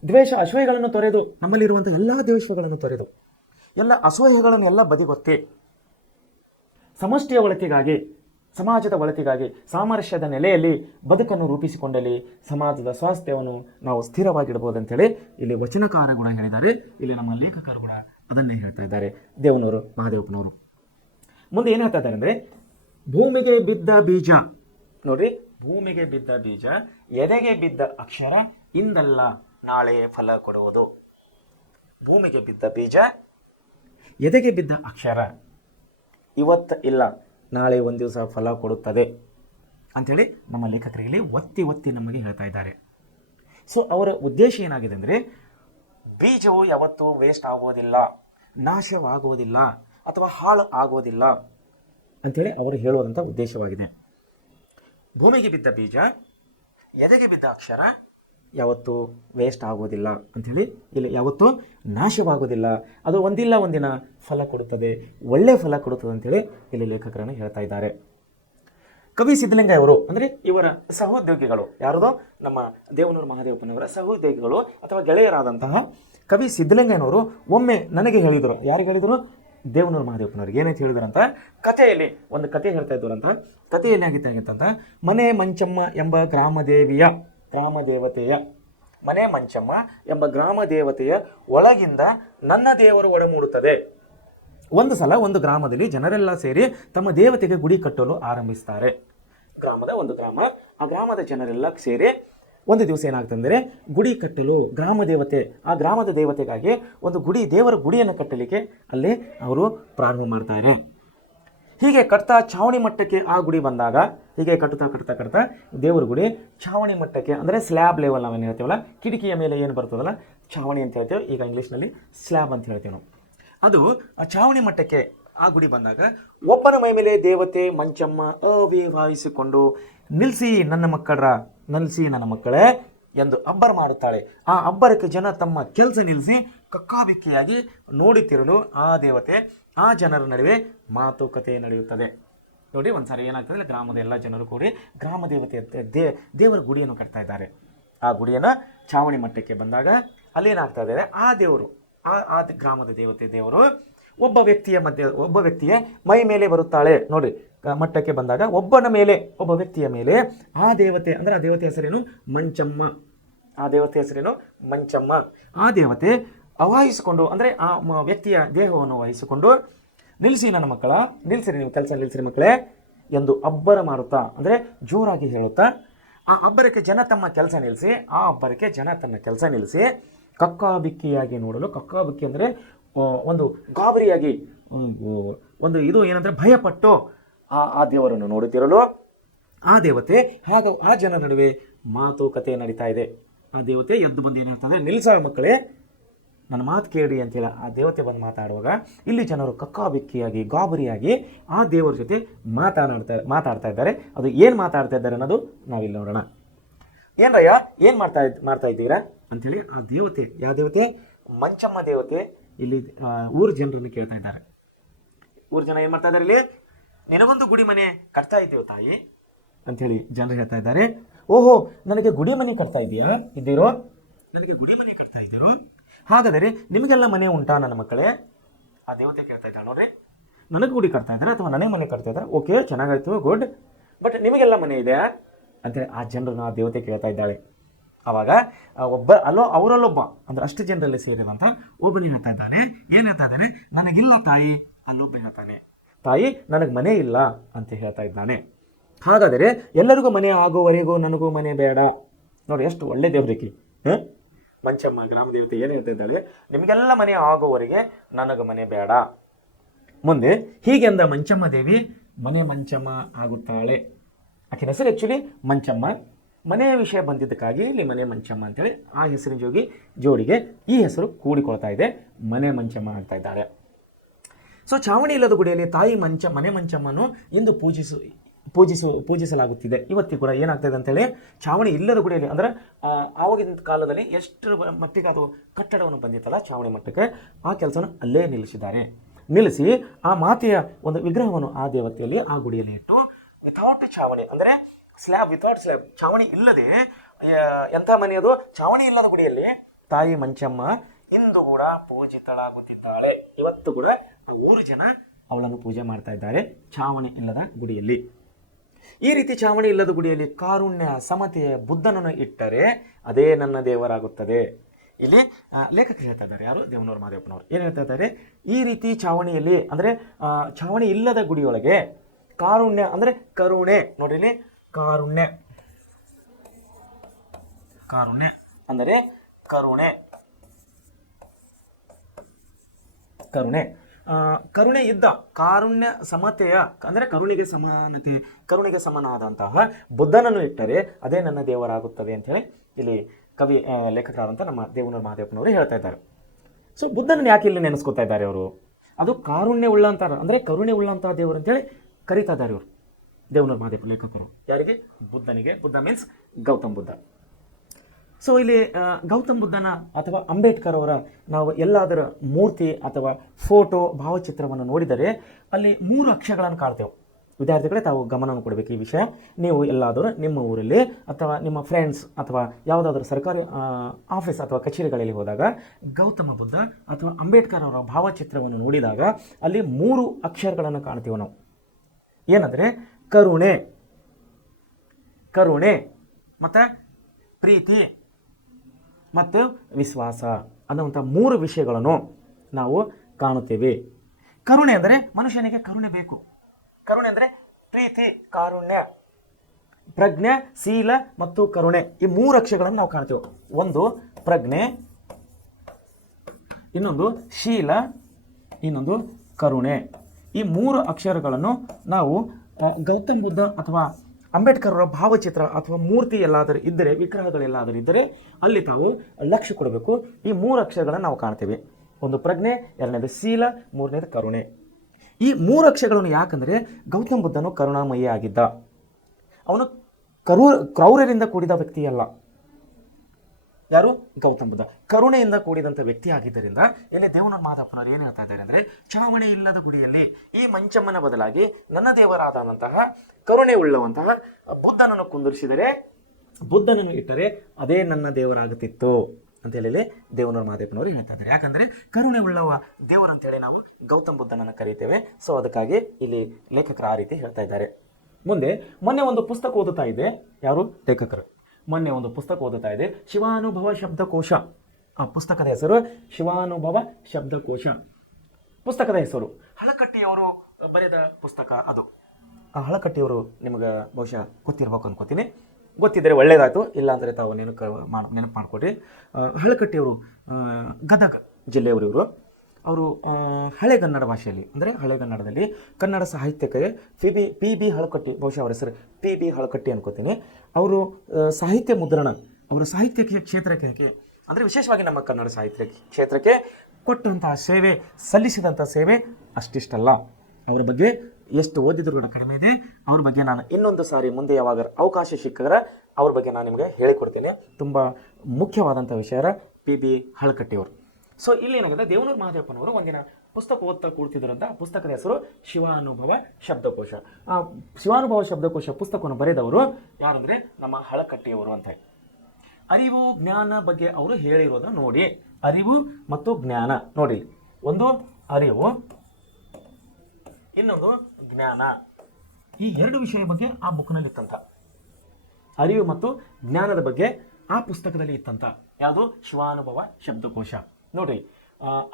ದ್ವೇಷ ಅಸೂಯೆಗಳನ್ನು ತೊರೆದು, ನಮ್ಮಲ್ಲಿರುವಂಥ ಎಲ್ಲ ದ್ವೇಷಗಳನ್ನು ತೊರೆದು, ಎಲ್ಲ ಅಸೂಯೆಗಳನ್ನು ಎಲ್ಲ ಬದಿಗೊತ್ತಿ, ಸಮಷ್ಟಿಯ ಒಳಿತಿಗಾಗಿ, ಸಮಾಜದ ಒಳಿತಿಗಾಗಿ, ಸಾಮರಸ್ಯದ ನೆಲೆಯಲ್ಲಿ ಬದುಕನ್ನು ರೂಪಿಸಿಕೊಂಡಲ್ಲಿ ಸಮಾಜದ ಸ್ವಾಸ್ಥ್ಯವನ್ನು ನಾವು ಸ್ಥಿರವಾಗಿಡಬಹುದು ಅಂತೇಳಿ ಇಲ್ಲಿ ವಚನಕಾರ ಕೂಡ ಹೇಳಿದ್ದಾರೆ. ಇಲ್ಲಿ ನಮ್ಮ ಲೇಖಕರು ಕೂಡ ಅದನ್ನೇ ಹೇಳ್ತಾ ಇದ್ದಾರೆ, ದೇವನೂರು ಮಹಾದೇವಪ್ಪನವರು. ಮುಂದೆ ಏನು ಹೇಳ್ತಾ ಇದ್ದಾರೆ ಅಂದರೆ, ಭೂಮಿಗೆ ಬಿದ್ದ ಬೀಜ ನೋಡ್ರಿ, ಭೂಮಿಗೆ ಬಿದ್ದ ಬೀಜ, ಎದೆಗೆ ಬಿದ್ದ ಅಕ್ಷರ ಇಂದಲ್ಲ ನಾಳೆ ಫಲ ಕೊಡುವುದು. ಭೂಮಿಗೆ ಬಿದ್ದ ಬೀಜ, ಎದೆಗೆ ಬಿದ್ದ ಅಕ್ಷರ ಇವತ್ತು ಇಲ್ಲ, ನಾಳೆ ಒಂದು ದಿವಸ ಫಲ ಕೊಡುತ್ತದೆ ಅಂಥೇಳಿ ನಮ್ಮ ಲೇಖಕರಿಗೆ ಒತ್ತಿ ಒತ್ತಿ ನಮಗೆ ಹೇಳ್ತಾ ಇದ್ದಾರೆ. ಸೊ ಅವರ ಉದ್ದೇಶ ಏನಾಗಿದೆ ಅಂದರೆ, ಬೀಜವು ಯಾವತ್ತೂ ವೇಸ್ಟ್ ಆಗೋದಿಲ್ಲ, ನಾಶವಾಗುವುದಿಲ್ಲ ಅಥವಾ ಹಾಳು ಆಗೋದಿಲ್ಲ ಅಂಥೇಳಿ ಅವರು ಹೇಳುವಂಥ ಉದ್ದೇಶವಾಗಿದೆ. ಭೂಮಿಗೆ ಬಿದ್ದ ಬೀಜ, ಎದೆಗೆ ಬಿದ್ದ ಅಕ್ಷರ ಯಾವತ್ತೂ ವೇಸ್ಟ್ ಆಗೋದಿಲ್ಲ ಅಂಥೇಳಿ, ಇಲ್ಲಿ ಯಾವತ್ತೂ ನಾಶವಾಗೋದಿಲ್ಲ, ಅದು ಒಂದಿಲ್ಲ ಒಂದಿನ ಫಲ ಕೊಡುತ್ತದೆ, ಒಳ್ಳೆಯ ಫಲ ಕೊಡುತ್ತದೆ ಅಂಥೇಳಿ ಇಲ್ಲಿ ಲೇಖಕರನ್ನು ಹೇಳ್ತಾ ಇದ್ದಾರೆ. ಕವಿ ಸಿದ್ಧಲಿಂಗ ಅವರು ಅಂದರೆ ಇವರ ಸಹೋದ್ಯೋಗಿಗಳು, ಯಾರದೋ ನಮ್ಮ ದೇವನೂರು ಮಹಾದೇವಪ್ಪನವರ ಸಹೋದ್ಯೋಗಿಗಳು ಅಥವಾ ಗೆಳೆಯರಾದಂತಹ ಕವಿ ಸಿದ್ಧಲಿಂಗನವರು ಒಮ್ಮೆ ನನಗೆ ಹೇಳಿದರು. ಯಾರಿಗೆ ಹೇಳಿದರು? ದೇವನೂರು ಮಹಾದೇವಪ್ಪನವ್ರಿಗೆ. ಏನಂತ ಹೇಳಿದ್ರಂತ, ಕಥೆಯಲ್ಲಿ ಒಂದು ಕಥೆ ಹೇಳ್ತಾ ಇದ್ದರಂತ. ಕಥೆಯಲ್ಲಿ ಆಗಿತ್ತಂತ, ಮನೆ ಮಂಚಮ್ಮ ಎಂಬ ಗ್ರಾಮದೇವತೆಯ ಮನೆ ಮಂಚಮ್ಮ ಎಂಬ ಗ್ರಾಮದೇವತೆಯ ಒಳಗಿಂದ ನನ್ನ ದೇವರು ಒಡಮೂಡುತ್ತದೆ. ಒಂದು ಸಲ ಒಂದು ಗ್ರಾಮದಲ್ಲಿ ಜನರೆಲ್ಲ ಸೇರಿ ತಮ್ಮ ದೇವತೆಗೆ ಗುಡಿ ಕಟ್ಟಲು ಆರಂಭಿಸ್ತಾರೆ. ಒಂದು ಗ್ರಾಮ, ಆ ಗ್ರಾಮದ ಜನರೆಲ್ಲ ಸೇರಿ ಒಂದು ದಿವಸ ಏನಾಗ್ತಂದರೆ, ಗುಡಿ ಕಟ್ಟಲು ಆ ಗ್ರಾಮದ ದೇವತೆಗಾಗಿ ಒಂದು ದೇವರ ಗುಡಿಯನ್ನು ಕಟ್ಟಲಿಕ್ಕೆ ಅಲ್ಲಿ ಅವರು ಪ್ರಾರಂಭ ಮಾಡ್ತಾರೆ. ಹೀಗೆ ಕಟ್ತಾ ಛಾವಣಿ ಮಟ್ಟಕ್ಕೆ ಆ ಗುಡಿ ಬಂದಾಗ, ಹೀಗೆ ಕಟ್ತಾ ದೇವರ ಗುಡಿ ಛಾವಣಿ ಮಟ್ಟಕ್ಕೆ, ಅಂದರೆ ಸ್ಲ್ಯಾಬ್ ಲೆವೆಲ್ ನಾವೇನು ಹೇಳ್ತೀವಲ್ಲ, ಕಿಟಕಿಯ ಮೇಲೆ ಏನು ಬರ್ತದಲ್ಲ ಛಾವಣಿ ಅಂತ ಹೇಳ್ತೇವೆ, ಈಗ ಇಂಗ್ಲೀಷ್ನಲ್ಲಿ ಸ್ಲ್ಯಾಬ್ ಅಂತ ಹೇಳ್ತೀವಿ ನಾವು. ಅದು ಆ ಛಾವಣಿ ಮಟ್ಟಕ್ಕೆ ಆ ಗುಡಿ ಬಂದಾಗ ಒಬ್ಬನ ಮೈ ಮೇಲೆ ದೇವತೆ ಮಂಚಮ್ಮ ಅವಿವಾಹಿಸಿಕೊಂಡು ನಿಲ್ಲಿಸಿ ನನ್ನ ಮಕ್ಕಳೇ ಎಂದು ಅಬ್ಬರ ಮಾಡುತ್ತಾಳೆ. ಆ ಅಬ್ಬರಕ್ಕೆ ಜನ ತಮ್ಮ ಕೆಲಸ ನಿಲ್ಲಿಸಿ ಕಕ್ಕಾಬಿಕ್ಕಿಯಾಗಿ ನೋಡುತ್ತಿರಲು ಆ ದೇವತೆ ಆ ಜನರ ನಡುವೆ ಮಾತುಕತೆ ನಡೆಯುತ್ತದೆ. ನೋಡಿ, ಒಂದ್ಸಾರಿ ಏನಾಗ್ತದೆ, ಗ್ರಾಮದ ಎಲ್ಲ ಜನರು ಕೂಡಿ ಗ್ರಾಮ ದೇವತೆ ದೇವರ ಗುಡಿಯನ್ನು ಕಟ್ತಾ ಇದ್ದಾರೆ. ಆ ಗುಡಿಯನ್ನು ಛಾವಣಿ ಮಟ್ಟಕ್ಕೆ ಬಂದಾಗ ಅಲ್ಲೇನಾಗ್ತಾ ಇದ್ದಾರೆ, ಆ ದೇವರು ಆ ಗ್ರಾಮದ ದೇವರು ಒಬ್ಬ ವ್ಯಕ್ತಿಯ ಮೈ ಮೇಲೆ ಬರುತ್ತಾಳೆ. ನೋಡಿ, ಮಟ್ಟಕ್ಕೆ ಬಂದಾಗ ಒಬ್ಬ ವ್ಯಕ್ತಿಯ ಮೇಲೆ ಆ ದೇವತೆ, ಅಂದರೆ ಆ ದೇವತೆ ಹೆಸರೇನು? ಮಂಚಮ್ಮ. ಆ ದೇವತೆ ಅವಾಹಿಸಿಕೊಂಡು, ಅಂದರೆ ಆ ವ್ಯಕ್ತಿಯ ದೇಹವನ್ನು ವಹಿಸಿಕೊಂಡು, ನಿಲ್ಲಿಸಿ ನನ್ನ ಮಕ್ಕಳ, ನೀವು ಕೆಲಸ ನಿಲ್ಲಿಸಿರಿ ಮಕ್ಕಳೇ ಎಂದು ಅಬ್ಬರ ಮಾಡುತ್ತಾ, ಅಂದರೆ ಜೋರಾಗಿ ಹೇಳುತ್ತಾ, ಆ ಅಬ್ಬರಕ್ಕೆ ಜನ ತಮ್ಮ ಕೆಲಸ ನಿಲ್ಲಿಸಿ ಕಕ್ಕಾಬಿಕ್ಕಿಯಾಗಿ ನೋಡಲು, ಕಕ್ಕಾಬಿಕ್ಕಿ ಅಂದರೆ ಒಂದು ಗಾಬರಿಯಾಗಿ, ಒಂದು ಇದು ಏನಂದರೆ ಭಯಪಟ್ಟು ಆ ದೇವರನ್ನು ನೋಡುತ್ತಿರಲು ಆ ದೇವತೆ ಹಾಗೂ ಆ ಜನರ ನಡುವೆ ಮಾತುಕತೆ ನಡೀತಾ ಇದೆ. ಆ ದೇವತೆ ಎದ್ದು ಬಂದು ಏನು ಹೇಳ್ತಾರೆ, ನಿಲ್ಲಿಸ ಮಕ್ಕಳೇ, ನನ್ನ ಮಾತು ಕೇಳಿ ಅಂತೇಳಿ ಆ ದೇವತೆ ಬಂದು ಮಾತಾಡುವಾಗ ಇಲ್ಲಿ ಜನರು ಕಕ್ಕಾಬಿಕ್ಕಿಯಾಗಿ ಗಾಬರಿಯಾಗಿ ಆ ದೇವರ ಜೊತೆ ಮಾತಾಡ್ತಾ ಇದ್ದಾರೆ. ಅದು ಏನು ಮಾತಾಡ್ತಾ ಇದ್ದಾರೆ ಅನ್ನೋದು ನಾವಿಲ್ಲಿ ನೋಡೋಣ. ಏನ್ರಯ್ಯ, ಏನು ಮಾಡ್ತಾ ಇದ್ದೀರಾ ಅಂಥೇಳಿ ಆ ದೇವತೆ, ಯಾವ ದೇವತೆ? ಮಂಚಮ್ಮ ದೇವತೆ ಇಲ್ಲಿ ಊರ ಜನರನ್ನು ಕೇಳ್ತಾ ಇದ್ದಾರೆ. ಊರ ಜನ ಏನು ಮಾಡ್ತಾ ಇದ್ದಾರೆ, ಇಲ್ಲಿ ನಿನಗೊಂದು ಗುಡಿ ಮನೆ ಕಟ್ತಾ ಇದ್ದೀವಿ ತಾಯಿ ಅಂಥೇಳಿ ಜನರು ಹೇಳ್ತಾ ಇದ್ದಾರೆ. ಓಹೋ, ನನಗೆ ಗುಡಿ ಮನೆ ಕಟ್ತಾ ಇದ್ದೀರೋ, ನನಗೆ ಗುಡಿ ಮನೆ ಕಟ್ತಾ ಇದ್ದೀರೋ, ಹಾಗಾದರೆ ನಿಮಗೆಲ್ಲ ಮನೆ ಉಂಟಾ ನನ್ನ ಮಕ್ಕಳೇ? ಆ ದೇವತೆ ಕೇಳ್ತಾ ಇದ್ದಾಳೆ ನೋಡ್ರಿ. ನನಗೆ ಗುಡಿ ಕಟ್ತಾ ಇದ್ದಾರೆ ಅಥವಾ ನನಗೆ ಮನೆ ಕಟ್ತಾ ಇದ್ದಾರೆ, ಓಕೆ ಚೆನ್ನಾಗಾಯ್ತು, ಗುಡ್. ಬಟ್ ನಿಮಗೆಲ್ಲ ಮನೆ ಇದೆಯಾ ಅಂತೇಳಿ ಆ ಜನರನ್ನು ಆ ದೇವತೆ ಕೇಳ್ತಾ ಇದ್ದಾಳೆ. ಆವಾಗ ಅವರಲ್ಲೊಬ್ಬ ಅಂದರೆ ಅಷ್ಟು ಜನರಲ್ಲಿ ಸೇರಿದಂಥ ಒಬ್ಬನು ಹೇಳ್ತಾ ಇದ್ದಾನೆ. ಏನು ಹೇಳ್ತಾ ಇದ್ದಾನೆ? ನನಗಿಲ್ಲ ತಾಯಿ. ಅಲ್ಲೊಬ್ಬ ಹೇಳ್ತಾನೆ, ತಾಯಿ ನನಗೆ ಮನೆ ಇಲ್ಲ ಅಂತ ಹೇಳ್ತಾ ಇದ್ದಾನೆ. ಹಾಗಾದರೆ ಎಲ್ಲರಿಗೂ ಮನೆ ಆಗೋವರೆಗೂ ನನಗೂ ಮನೆ ಬೇಡ. ನೋಡಿ ಎಷ್ಟು ಒಳ್ಳೆ ದೇವರಿಗೆ. ಮಂಚಮ್ಮ ಗ್ರಾಮ ದೇವತೆ ಏನು ಹೇಳ್ತಾ ಇದ್ದಾಳೆ? ನಿಮಗೆಲ್ಲ ಮನೆ ಆಗೋವರೆಗೆ ನನಗೆ ಮನೆ ಬೇಡ. ಮುಂದೆ ಹೀಗೆಂದ ಮಂಚಮ್ಮ ದೇವಿ ಮನೆ ಮಂಚಮ್ಮ ಆಗುತ್ತಾಳೆ. ಆಕಿನ ಹೆಸರು ಆ್ಯಕ್ಚುಲಿ ಮಂಚಮ್ಮ. ಮನೆಯ ವಿಷಯ ಬಂದಿದ್ದಕ್ಕಾಗಿ ಇಲ್ಲಿ ಮನೆ ಮಂಚಮ್ಮ ಅಂತೇಳಿ ಆ ಹೆಸರಿನ ಜೋಡಿಗೆ ಈ ಹೆಸರು ಕೂಡಿಕೊಳ್ತಾ ಇದೆ, ಮನೆ ಮಂಚಮ್ಮ ಆಗ್ತಾ ಇದ್ದಾಳೆ. ಸೊ ಚಾವಣಿ ಇಲ್ಲದ ಗುಡಿಯಲ್ಲಿ ತಾಯಿ ಮನೆ ಮಂಚಮ್ಮನು ಎಂದು ಪೂಜಿಸಲಾಗುತ್ತಿದೆ. ಇವತ್ತಿಗೂ ಕೂಡ ಏನಾಗ್ತಾ ಇದೆ ಅಂತೇಳಿ, ಚಾವಣಿ ಇಲ್ಲದ ಗುಡಿಯಲ್ಲಿ ಅಂದರೆ ಆವಾಗಿನ ಕಾಲದಲ್ಲಿ ಎಷ್ಟು ಮಟ್ಟಿಗೆ ಅದು ಕಟ್ಟಡವನ್ನು ಬಂದಿತ್ತಲ್ಲ ಚಾವಣಿ ಮಟ್ಟಕ್ಕೆ, ಆ ಕೆಲಸನ ಅಲ್ಲೇ ನಿಲ್ಲಿಸಿ ಆ ಮಾತೆಯ ಒಂದು ವಿಗ್ರಹವನ್ನು ಆ ದೇವತೆಯಲ್ಲಿ ಆ ಗುಡಿಯಲ್ಲಿ ಇಟ್ಟು ವಿತೌಟ್ ಚಾವಣಿ ಅಂದರೆ ವಿತೌಟ್ ಸ್ಲ್ಯಾಬ್, ಚಾವಣಿ ಇಲ್ಲದೆ ಎಂಥ ಮನೆ ಅದು? ಚಾವಣಿ ಇಲ್ಲದ ಗುಡಿಯಲ್ಲಿ ತಾಯಿ ಮಂಚಮ್ಮ ಇಂದು ಕೂಡ ಪೂಜಿತಳಾಗುತ್ತಿದ್ದಾಳೆ. ಇವತ್ತು ಕೂಡ ಆ ಊರು ಜನ ಅವಳನ್ನು ಪೂಜೆ ಮಾಡ್ತಾ ಇದ್ದಾರೆ ಚಾವಣಿ ಇಲ್ಲದ ಗುಡಿಯಲ್ಲಿ. ಈ ರೀತಿ ಚಾವಣಿ ಇಲ್ಲದ ಗುಡಿಯಲ್ಲಿ ಕಾರುಣ್ಯ ಸಮತೆಯ ಬುದ್ಧನನ್ನು ಇಟ್ಟರೆ ಅದೇ ನನ್ನ ದೇವರಾಗುತ್ತದೆ. ಇಲ್ಲಿ ಲೇಖಕರು ಹೇಳ್ತಾ ಇದ್ದಾರೆ, ಯಾರು? ದೇವನೂರು ಮಹಾದೇವಪ್ಪನವರು ಏನು ಹೇಳ್ತಾ ಇದ್ದಾರೆ? ಈ ರೀತಿ ಚಾವಣಿಯಲ್ಲಿ ಅಂದರೆ ಚಾವಣಿ ಇಲ್ಲದ ಗುಡಿಯೊಳಗೆ ಕಾರುಣ್ಯ ಅಂದರೆ ಕರುಣೆ. ನೋಡ್ರಿ, ಕಾರುಣ್ಯ ಅಂದರೆ ಕರುಣೆ ಇದ್ದ ಕಾರುಣ್ಯ ಸಮತೆಯ ಅಂದರೆ ಕರುಣೆಗೆ ಸಮನಾದಂತಹ ಬುದ್ಧನನ್ನು ಇಟ್ಟರೆ ಅದೇ ನನ್ನ ದೇವರಾಗುತ್ತದೆ ಅಂತೇಳಿ ಇಲ್ಲಿ ಲೇಖಕರಾದಂಥ ನಮ್ಮ ದೇವನೂರು ಮಹಾದೇವಪ್ಪನವರು ಹೇಳ್ತಾ ಇದ್ದಾರೆ. ಸೊ ಬುದ್ಧನನ್ನು ಯಾಕೆ ಇಲ್ಲಿ ನೆನೆಸ್ಕೊತಾ ಇದ್ದಾರೆ ಅವರು? ಅದು ಕಾರುಣ್ಯ ಉಳ್ಳಂತ ಅಂದರೆ ಕರುಣೆ ಉಳ್ಳಂತಹ ದೇವರು ಅಂತೇಳಿ ಕರೀತಾ ಇದ್ದಾರೆ ಇವರು ದೇವನೂರು ಮಹಾದೇವ ಲೇಖಕರು. ಯಾರಿಗೆ? ಬುದ್ಧನಿಗೆ. ಬುದ್ಧ ಮೀನ್ಸ್ ಗೌತಮ್ ಬುದ್ಧ. ಸೊ ಇಲ್ಲಿ ಗೌತಮ್ ಬುದ್ಧನ ಅಥವಾ ಅಂಬೇಡ್ಕರ್ ಅವರ ನಾವು ಎಲ್ಲಾದರ ಮೂರ್ತಿ ಅಥವಾ ಫೋಟೋ ಭಾವಚಿತ್ರವನ್ನು ನೋಡಿದರೆ ಅಲ್ಲಿ 3 ಅಕ್ಷರಗಳನ್ನು ಕಾಣ್ತೇವೆ. ವಿದ್ಯಾರ್ಥಿಗಳೇ ತಾವು ಗಮನವನ್ನು ಕೊಡಬೇಕು ಈ ವಿಷಯ. ನೀವು ಎಲ್ಲಾದರೂ ನಿಮ್ಮ ಊರಲ್ಲಿ ಅಥವಾ ನಿಮ್ಮ ಫ್ರೆಂಡ್ಸ್ ಅಥವಾ ಯಾವುದಾದ್ರೂ ಸರ್ಕಾರಿ ಆಫೀಸ್ ಅಥವಾ ಕಚೇರಿಗಳಲ್ಲಿ ಹೋದಾಗ ಗೌತಮ ಬುದ್ಧ ಅಥವಾ ಅಂಬೇಡ್ಕರ್ ಅವರ ಭಾವಚಿತ್ರವನ್ನು ನೋಡಿದಾಗ ಅಲ್ಲಿ 3 ಅಕ್ಷರಗಳನ್ನು ಕಾಣ್ತೀವಿ ನಾವು. ಏನಂದರೆ ಕರುಣೆ ಮತ್ತು ಪ್ರೀತಿ ಮತ್ತು ವಿಶ್ವಾಸ ಅನ್ನುವಂಥ 3 ವಿಷಯಗಳನ್ನು ನಾವು ಕಾಣುತ್ತೇವೆ. ಕರುಣೆ ಅಂದರೆ ಮನುಷ್ಯನಿಗೆ ಕರುಣೆ ಬೇಕು. ಕರುಣೆ ಅಂದರೆ ಪ್ರೀತಿ, ಕಾರುಣ್ಯ, ಪ್ರಜ್ಞೆ, ಶೀಲ ಮತ್ತು ಕರುಣೆ. ಈ 3 ಅಕ್ಷರಗಳನ್ನು ನಾವು ಕಾಣ್ತೇವೆ. ಒಂದು ಪ್ರಜ್ಞೆ, ಇನ್ನೊಂದು ಶೀಲ, ಇನ್ನೊಂದು ಕರುಣೆ. ಈ 3 ಅಕ್ಷರಗಳನ್ನು ನಾವು ಗೌತಮ್ ಬುದ್ಧ ಅಥವಾ ಅಂಬೇಡ್ಕರ್ ಅವರ ಭಾವಚಿತ್ರ ಅಥವಾ ಮೂರ್ತಿ ಎಲ್ಲಾದರೂ ಇದ್ದರೆ, ವಿಗ್ರಹಗಳೆಲ್ಲಾದರೂ ಇದ್ದರೆ ಅಲ್ಲಿ ತಾವು ಲಕ್ಷ್ಯ ಕೊಡಬೇಕು. ಈ 3 ಅಕ್ಷರಗಳನ್ನು ನಾವು ಕಾಣ್ತೇವೆ. ಒಂದು ಪ್ರಜ್ಞೆ, ಎರಡನೇದು ಶೀಲ, ಮೂರನೇದು ಕರುಣೆ. ಈ 3 ಅಕ್ಷರಗಳನ್ನು ಯಾಕಂದರೆ ಗೌತಮ್ ಬುದ್ಧನು ಕರುಣಾಮಯಿ ಆಗಿದ್ದ. ಅವನು ಕ್ರೌರ್ಯರಿಂದ ಕೂಡಿದ ವ್ಯಕ್ತಿಯಲ್ಲ. ಯಾರು? ಗೌತಮ್ ಬುದ್ಧ ಕರುಣೆಯಿಂದ ಕೂಡಿದಂಥ ವ್ಯಕ್ತಿ ಆಗಿದ್ದರಿಂದ ಇಲ್ಲಿ ದೇವನೂರು ಮಹಾದೇವಪ್ಪನವರು ಏನು ಹೇಳ್ತಾ ಇದ್ದಾರೆ ಅಂದರೆ, ಚಾವಣಿ ಇಲ್ಲದ ಗುಡಿಯಲ್ಲಿ ಈ ಮಂಚಮ್ಮನ ಬದಲಾಗಿ ನನ್ನ ದೇವರಾದಂತಹ ಕರುಣೆ ಉಳ್ಳವಂತಹ ಬುದ್ಧನನ್ನು ಕುಂದಿರಿಸಿದರೆ, ಬುದ್ಧನನ್ನು ಇಟ್ಟರೆ ಅದೇ ನನ್ನ ದೇವರಾಗುತ್ತಿತ್ತು ಅಂತ ಹೇಳಿ ದೇವನೂರು ಮಹಾದೇವಪ್ಪನವರು ಹೇಳ್ತಾ ಇದ್ದಾರೆ. ಯಾಕಂದರೆ ಕರುಣೆ ಉಳ್ಳವ ದೇವರು ಅಂತೇಳಿ ನಾವು ಗೌತಮ್ ಬುದ್ಧನನ್ನು ಕರೀತೇವೆ. ಸೊ ಅದಕ್ಕಾಗಿ ಇಲ್ಲಿ ಲೇಖಕರು ಆ ರೀತಿ ಹೇಳ್ತಾ ಇದ್ದಾರೆ. ಮೊನ್ನೆ ಒಂದು ಪುಸ್ತಕ ಓದುತ್ತಾ ಇದೆ. ಯಾರು? ಲೇಖಕರು. ಮೊನ್ನೆ ಒಂದು ಪುಸ್ತಕ ಓದುತ್ತಾ ಇದೆ, ಶಿವಾನುಭವ ಶಬ್ದಕೋಶ. ಆ ಪುಸ್ತಕದ ಹೆಸರು ಶಿವಾನುಭವ ಶಬ್ದಕೋಶ. ಪುಸ್ತಕದ ಹೆಸರು ಹಳಕಟ್ಟಿಯವರು ಬರೆದ ಪುಸ್ತಕ ಅದು. ಆ ಹಳಕಟ್ಟಿಯವರು ನಿಮಗೆ ಬಹುಶಃ ಗೊತ್ತಿರ್ಬೇಕು ಅನ್ಕೋತೀನಿ. ಗೊತ್ತಿದ್ದರೆ ಒಳ್ಳೆಯದಾಯಿತು, ಇಲ್ಲ ಅಂದರೆ ತಾವು ನೆನಪು ಮಾಡಿಕೊಡ್ರಿ. ಹಳಕಟ್ಟಿಯವರು ಗದಗ ಜಿಲ್ಲೆಯವರು ಇವರು. ಅವರು ಹಳೆಗನ್ನಡ ಭಾಷೆಯಲ್ಲಿ ಅಂದರೆ ಹಳೆಗನ್ನಡದಲ್ಲಿ ಕನ್ನಡ ಸಾಹಿತ್ಯಕ್ಕೆ ಪಿ ಬಿ ಹಳಕಟ್ಟಿ, ಬಹುಶಃ ಅವರ ಹೆಸರು ಪಿ ಬಿ ಹಳಕಟ್ಟಿ ಅನ್ಕೋತೀನಿ. ಅವರು ಸಾಹಿತ್ಯ ಮುದ್ರಣ, ಅವರ ಸಾಹಿತ್ಯ ಕ್ಷೇತ್ರಕ್ಕೆ ಅಂದರೆ ವಿಶೇಷವಾಗಿ ನಮ್ಮ ಕನ್ನಡ ಸಾಹಿತ್ಯ ಕ್ಷೇತ್ರಕ್ಕೆ ಕೊಟ್ಟಂತಹ ಸೇವೆ, ಸಲ್ಲಿಸಿದಂಥ ಸೇವೆ ಅಷ್ಟಿಷ್ಟಲ್ಲ. ಅವರ ಬಗ್ಗೆ ಎಷ್ಟು ಓದಿದ್ರು ಕೂಡ ಕಡಿಮೆ ಇದೆ. ಅವ್ರ ಬಗ್ಗೆ ನಾನು ಇನ್ನೊಂದು ಸಾರಿ ಮುಂದೆ ಯಾವಾಗ ಅವಕಾಶ ಸಿಕ್ಕಿದ್ರೆ ಅವ್ರ ಬಗ್ಗೆ ನಾನು ನಿಮಗೆ ಹೇಳಿಕೊಡ್ತೇನೆ. ತುಂಬ ಮುಖ್ಯವಾದಂಥ ವಿಷಯ ಪಿ ಬಿ ಹಳಕಟ್ಟಿಯವರು. ಸೊ ಇಲ್ಲಿ ಏನಾಗಿದೆ, ದೇವನೂರು ಮಹಾದೇವಪ್ಪನವರು ಒಂದಿನ ಪುಸ್ತಕ ಓದ್ತಾ ಕೂಡ್ತಿದ್ರಂತ. ಪುಸ್ತಕದ ಹೆಸರು ಶಿವಾನುಭವ ಶಬ್ದಕೋಶ. ಆ ಶಿವಾನುಭವ ಶಬ್ದಕೋಶ ಪುಸ್ತಕವನ್ನು ಬರೆದವರು ಯಾರಂದರೆ ನಮ್ಮ ಹಳಕಟ್ಟಿಯವರು ಅಂತ. ಅರಿವು ಜ್ಞಾನ ಬಗ್ಗೆ ಅವರು ಹೇಳಿರೋದನ್ನು ನೋಡಿ ಅರಿವು ಮತ್ತು ಜ್ಞಾನ. ನೋಡಿ, ಒಂದು ಅರಿವು, ಇನ್ನೊಂದು ಜ್ಞಾನ. ಈ ಎರಡು ವಿಷಯದ ಬಗ್ಗೆ ಆ ಬುಕ್ನಲ್ಲಿ ಇತ್ತಂತ. ಅರಿವು ಮತ್ತು ಜ್ಞಾನದ ಬಗ್ಗೆ ಆ ಪುಸ್ತಕದಲ್ಲಿ ಇತ್ತಂತ. ಯಾವುದು? ಶಿವಾನುಭವ ಶಬ್ದಕೋಶ. ನೋಡ್ರಿ,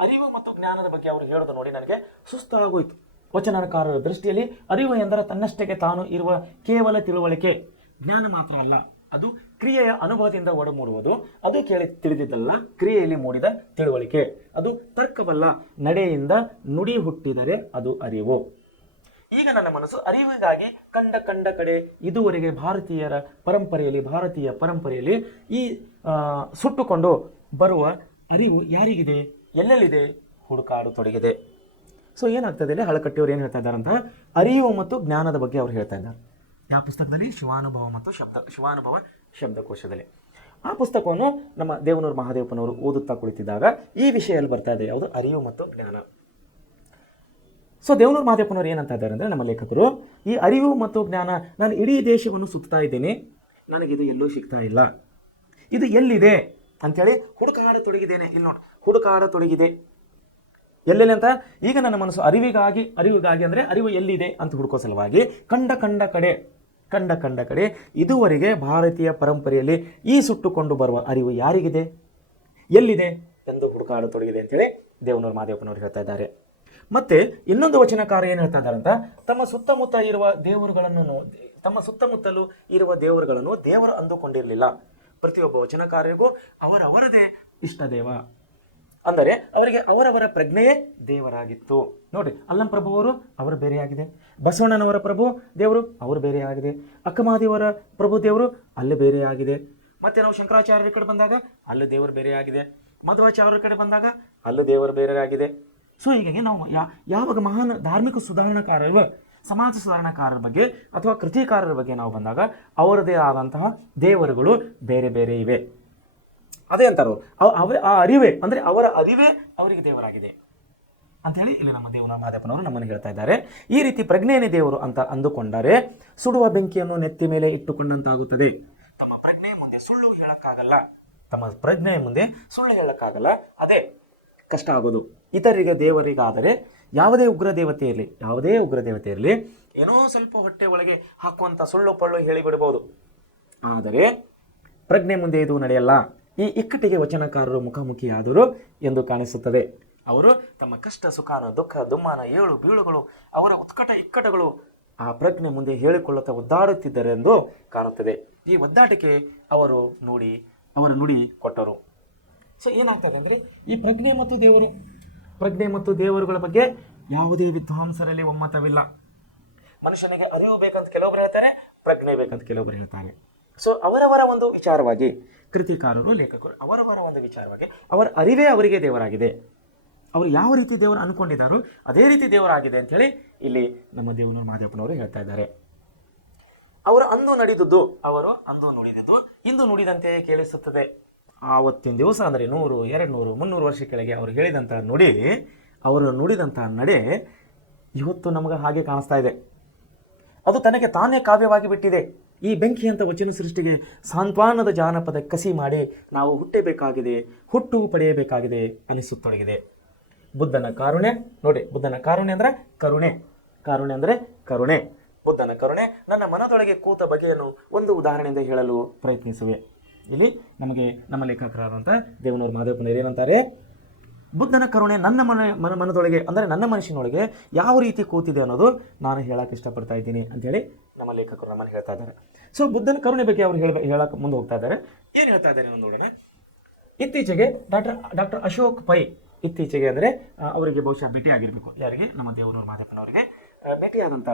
ಅರಿವು ಮತ್ತು ಜ್ಞಾನದ ಬಗ್ಗೆ ಅವರು ಹೇಳೋದು ನೋಡಿ ನನಗೆ ಸುಸ್ತಾಗೋಯ್ತು. ವಚನಕಾರರ ದೃಷ್ಟಿಯಲ್ಲಿ ಅರಿವು ಎಂದರೆ ತನ್ನಷ್ಟಕ್ಕೆ ತಾನು ಇರುವ ಕೇವಲ ತಿಳುವಳಿಕೆ. ಜ್ಞಾನ ಮಾತ್ರವಲ್ಲ, ಅದು ಕ್ರಿಯೆಯ ಅನುಭವದಿಂದ ಒಡಮೂಡುವುದು. ಅದು ಕೇಳಿ ತಿಳಿದಿದ್ದಲ್ಲ, ಕ್ರಿಯೆಯಲ್ಲಿ ಮೂಡಿದ ತಿಳುವಳಿಕೆ. ಅದು ತರ್ಕವಲ್ಲ, ನಡೆಯಿಂದ ನುಡಿ ಹುಟ್ಟಿದರೆ ಅದು ಅರಿವು. ಈಗ ನನ್ನ ಮನಸ್ಸು ಅರಿವಿಗಾಗಿ ಕಂಡ ಕಡೆ ಇದುವರೆಗೆ ಭಾರತೀಯ ಪರಂಪರೆಯಲ್ಲಿ ಈ ಸುಟ್ಟುಕೊಂಡು ಬರುವ ಅರಿವು ಯಾರಿಗಿದೆ, ಎಲ್ಲೆಲ್ಲಿದೆ, ಹುಡುಕಾಡತೊಡಗಿದೆ. ಸೊ ಏನಾಗ್ತದೆ ಇಲ್ಲಿ, ಹಳಕಟ್ಟಿಯವರು ಏನು ಹೇಳ್ತಾ ಇದ್ದಾರೆ ಅಂತ, ಅರಿವು ಮತ್ತು ಜ್ಞಾನದ ಬಗ್ಗೆ ಅವ್ರು ಹೇಳ್ತಾ ಇದ್ದಾರೆ. ಯಾವ ಪುಸ್ತಕದಲ್ಲಿ? ಶಿವಾನುಭವ ಶಬ್ದಕೋಶದಲ್ಲಿ. ಆ ಪುಸ್ತಕವನ್ನು ನಮ್ಮ ದೇವನೂರು ಮಹಾದೇವಪ್ಪನವರು ಓದುತ್ತಾ ಕುಳಿತಿದ್ದಾಗ ಈ ವಿಷಯದಲ್ಲಿ ಬರ್ತಾ ಇದೆ, ಯಾವುದು? ಅರಿವು ಮತ್ತು ಜ್ಞಾನ. ಸೊ ದೇವನೂರು ಮಹಾದೇವಪ್ಪನವರು ಏನಂತ ಇದ್ದಾರೆ ಅಂದರೆ, ನಮ್ಮ ಲೇಖಕರು, ಈ ಅರಿವು ಮತ್ತು ಜ್ಞಾನ, ನಾನು ಇಡೀ ದೇಶವನ್ನು ಸುತ್ತಾ ಇದ್ದೇನೆ, ನನಗಿದು ಎಲ್ಲೂ ಸಿಗ್ತಾ ಇಲ್ಲ, ಇದು ಎಲ್ಲಿದೆ ಅಂಥೇಳಿ ಹುಡುಕಾಡತೊಡಗಿದ್ದೇನೆ. ಇಲ್ಲಿ ನೋಡಿ, ಹುಡುಕಾಡತೊಡಗಿದೆ ಎಲ್ಲೆಲ್ಲಿ ಅಂತ. ಈಗ ನನ್ನ ಮನಸ್ಸು ಅರಿವಿಗಾಗಿ ಅಂದರೆ ಅರಿವು ಎಲ್ಲಿದೆ ಅಂತ ಹುಡುಕೋ ಸಲುವಾಗಿ ಕಂಡ ಕಡೆ ಇದುವರೆಗೆ ಭಾರತೀಯ ಪರಂಪರೆಯಲ್ಲಿ ಈ ಸುಟ್ಟುಕೊಂಡು ಬರುವ ಅರಿವು ಯಾರಿಗಿದೆ, ಎಲ್ಲಿದೆ ಎಂದು ಹುಡುಕಾಡತೊಡಗಿದೆ ಅಂತೇಳಿ ದೇವನೂರು ಮಹಾದೇವಪ್ಪನವರು ಹೇಳ್ತಾ ಇದ್ದಾರೆ. ಮತ್ತೆ ಇನ್ನೊಂದು ವಚನಕಾರ ಏನು ಹೇಳ್ತಾ ಇದ್ದಾರೆ ಅಂತ, ತಮ್ಮ ಸುತ್ತಮುತ್ತಲೂ ಇರುವ ದೇವರುಗಳನ್ನು ದೇವರು ಅಂದುಕೊಂಡಿರಲಿಲ್ಲ. ಪ್ರತಿಯೊಬ್ಬ ವಚನಕಾರರಿಗೂ ಅವರವರದೇ ಇಷ್ಟ ದೇವ, ಅಂದರೆ ಅವರಿಗೆ ಅವರವರ ಪ್ರಜ್ಞೆಯೇ ದೇವರಾಗಿತ್ತು. ನೋಡಿ, ಅಲ್ಲಂ ಪ್ರಭುವರು ಅವರು ಬೇರೆಯಾಗಿದೆ, ಬಸವಣ್ಣನವರ ಪ್ರಭು ದೇವರು ಅವರು ಬೇರೆಯಾಗಿದೆ, ಅಕ್ಕಮಹಾದೇವರ ಪ್ರಭು ದೇವರು ಅಲ್ಲಿ ಬೇರೆಯಾಗಿದೆ. ಮತ್ತೆ ನಾವು ಶಂಕರಾಚಾರ್ಯರ ಕಡೆ ಬಂದಾಗ ಅಲ್ಲೂ ದೇವರು ಬೇರೆಯಾಗಿದೆ, ಮಧ್ವಾಚಾರ್ಯರ ಕಡೆ ಬಂದಾಗ ಅಲ್ಲೂ ದೇವರು ಬೇರೆಯಾಗಿದೆ. ಸೊ ಹೀಗಾಗಿ ನಾವು ಯಾವಾಗ ಮಹಾನ್ ಧಾರ್ಮಿಕ ಸುಧಾರಣಾಕಾರರು, ಸಮಾಜ ಸುಧಾರಣಾಕಾರರ ಬಗ್ಗೆ ಅಥವಾ ಕೃತಿಕಾರರ ಬಗ್ಗೆ ನಾವು ಬಂದಾಗ ಅವರದೇ ಆದಂತಹ ದೇವರುಗಳು ಬೇರೆ ಬೇರೆ ಇವೆ. ಅದೇ ಅಂತಾರೋ, ಆ ಅರಿವೇ ಅಂದರೆ ಅವರ ಅರಿವೇ ಅವರಿಗೆ ದೇವರಾಗಿದೆ ಅಂತ ಹೇಳಿ ಇಲ್ಲಿ ನಮ್ಮ ದೇವನೂರು ಮಹಾದೇವಪ್ಪನವರು ನಮ್ಮನ್ನು ಹೇಳ್ತಾ ಇದ್ದಾರೆ. ಈ ರೀತಿ ಪ್ರಜ್ಞೆಯೇ ದೇವರು ಅಂತ ಅಂದುಕೊಂಡರೆ ಸುಡುವ ಬೆಂಕಿಯನ್ನು ನೆತ್ತಿ ಮೇಲೆ ಇಟ್ಟುಕೊಂಡಂತಾಗುತ್ತದೆ. ತಮ್ಮ ಪ್ರಜ್ಞೆ ಮುಂದೆ ಸುಳ್ಳು ಹೇಳಕ್ಕಾಗಲ್ಲ, ಅದೇ ಕಷ್ಟ ಆಗೋದು. ಇತರಿಗೆ ದೇವರಿಗಾದರೆ ಯಾವುದೇ ಉಗ್ರ ದೇವತೆ ಇರಲಿ ಏನೋ ಸ್ವಲ್ಪ ಹೊಟ್ಟೆ ಒಳಗೆ ಹಾಕುವಂಥ ಸುಳ್ಳು ಪಳ್ಳು ಹೇಳಿಬಿಡಬಹುದು. ಆದರೆ ಪ್ರಜ್ಞೆ ಮುಂದೆ ಇದು ನಡೆಯಲ್ಲ. ಈ ಇಕ್ಕಟ್ಟಿಗೆ ವಚನಕಾರರು ಮುಖಾಮುಖಿಯಾದರು ಎಂದು ಕಾಣಿಸುತ್ತದೆ. ಅವರು ತಮ್ಮ ಕಷ್ಟ ಸುಖಾನ ದುಃಖ ದುಮ್ಮಾನ ಏಳು ಬೀಳುಗಳು ಅವರ ಉತ್ಕಟ ಇಕ್ಕಟ್ಟಗಳು ಆ ಪ್ರಜ್ಞೆ ಮುಂದೆ ಹೇಳಿಕೊಳ್ಳುತ್ತಾ ಒದ್ದಾಡುತ್ತಿದ್ದಾರೆ ಎಂದು ಕಾಣುತ್ತದೆ. ಈ ಒದ್ದಾಟಕ್ಕೆ ಅವರ ನುಡಿ ಕೊಟ್ಟರು. ಸೊ ಏನಾಗ್ತದೆ ಅಂದರೆ, ಈ ಪ್ರಜ್ಞೆ ಮತ್ತು ದೇವರುಗಳ ಬಗ್ಗೆ ಯಾವುದೇ ವಿದ್ವಾಂಸರಲ್ಲಿ ಒಮ್ಮತವಿಲ್ಲ. ಮನುಷ್ಯನಿಗೆ ಅರಿವು ಬೇಕಂತ ಕೆಲವೊಬ್ಬರು ಹೇಳ್ತಾರೆ, ಪ್ರಜ್ಞೆ ಬೇಕಂತ ಕೆಲವೊಬ್ಬರು ಹೇಳ್ತಾರೆ. ಸೊ ಅವರವರ ಒಂದು ವಿಚಾರವಾಗಿ ಕೃತಿಕಾರರು, ಲೇಖಕರು ಅವರವರ ಒಂದು ವಿಚಾರವಾಗಿ ಅವರ ಅರಿವೇ ಅವರಿಗೆ ದೇವರಾಗಿದೆ. ಅವರು ಯಾವ ರೀತಿ ದೇವರು ಅನ್ಕೊಂಡಿದ್ದಾರೋ ಅದೇ ರೀತಿ ದೇವರಾಗಿದೆ ಅಂಥೇಳಿ ಇಲ್ಲಿ ನಮ್ಮ ದೇವನೂರು ಮಹಾದೇವಪ್ಪನವರು ಹೇಳ್ತಾ ಇದ್ದಾರೆ. ಅವರು ಅಂದು ನುಡಿದದ್ದು ಇಂದು ನುಡಿದಂತೆ ಕೇಳಿಸುತ್ತದೆ. ಆವತ್ತಿನ ದಿವಸ ಅಂದರೆ 100, 200, 300 ವರ್ಷ ಕೆಳಗೆ ಅವರು ಹೇಳಿದಂಥ ನುಡಿ, ಅವರು ನುಡಿದಂಥ ನಡೆ ಇವತ್ತು ನಮಗೆ ಹಾಗೆ ಕಾಣಿಸ್ತಾ ಇದೆ. ಅದು ತನಗೆ ತಾನೇ ಕಾವ್ಯವಾಗಿ ಬಿಟ್ಟಿದೆ. ಈ ಬೆಂಕಿಯಂಥ ವಚನ ಸೃಷ್ಟಿಗೆ ಸಾಂತ್ವನದ ಜಾನಪದ ಕಸಿ ಮಾಡಿ ನಾವು ಹುಟ್ಟು ಪಡೆಯಬೇಕಾಗಿದೆ ಅನಿಸುತ್ತೊಡಗಿದೆ. ಬುದ್ಧನ ಕಾರುಣ್ಯ ನೋಡಿ, ಬುದ್ಧನ ಕಾರುಣ್ಯ ಅಂದರೆ ಕರುಣೆ. ಬುದ್ಧನ ಕರುಣೆ ನನ್ನ ಮನದೊಳಗೆ ಕೂತ ಬಗೆಯನ್ನು ಒಂದು ಉದಾಹರಣೆಯಿಂದ ಹೇಳಲು ಪ್ರಯತ್ನಿಸುವೆ. ಇಲ್ಲಿ ನಮಗೆ ನಮ್ಮ ಲೇಖಕರಾದಂಥ ದೇವನೂರು ಮಹಾದೇವಪ್ಪನವರು ಏನಂತಾರೆ, ಬುದ್ಧನ ಕರುಣೆ ನನ್ನ ಮನದೊಳಗೆ ಅಂದರೆ ನನ್ನ ಮನಸ್ಸಿನೊಳಗೆ ಯಾವ ರೀತಿ ಕೂತಿದೆ ಅನ್ನೋದು ನಾನು ಹೇಳಕ್ಕೆ ಇಷ್ಟಪಡ್ತಾ ಇದ್ದೀನಿ ಅಂತೇಳಿ ನಮ್ಮ ಲೇಖಕರು ನಮ್ಮನ್ನು ಹೇಳ್ತಾ ಇದ್ದಾರೆ. ಸೊ ಬುದ್ಧನ ಕರುಣೆ ಬಗ್ಗೆ ಅವರು ಹೇಳಕ್ಕೆ ಮುಂದೆ ಹೋಗ್ತಾ ಇದ್ದಾರೆ. ಏನು ಹೇಳ್ತಾ ಇದ್ದಾರೆ ನೋಡೋಣ. ಇತ್ತೀಚೆಗೆ ಡಾಕ್ಟರ್ ಅಶೋಕ್ ಪೈ, ಇತ್ತೀಚೆಗೆ ಅಂದರೆ ಅವರಿಗೆ ಬಹುಶಃ ಭೇಟಿಯಾಗಿರಬೇಕು, ಯಾರಿಗೆ? ನಮ್ಮ ದೇವನೂರು ಮಹಾದೇವಪ್ಪನವರಿಗೆ ಭೇಟಿಯಾದಂಥ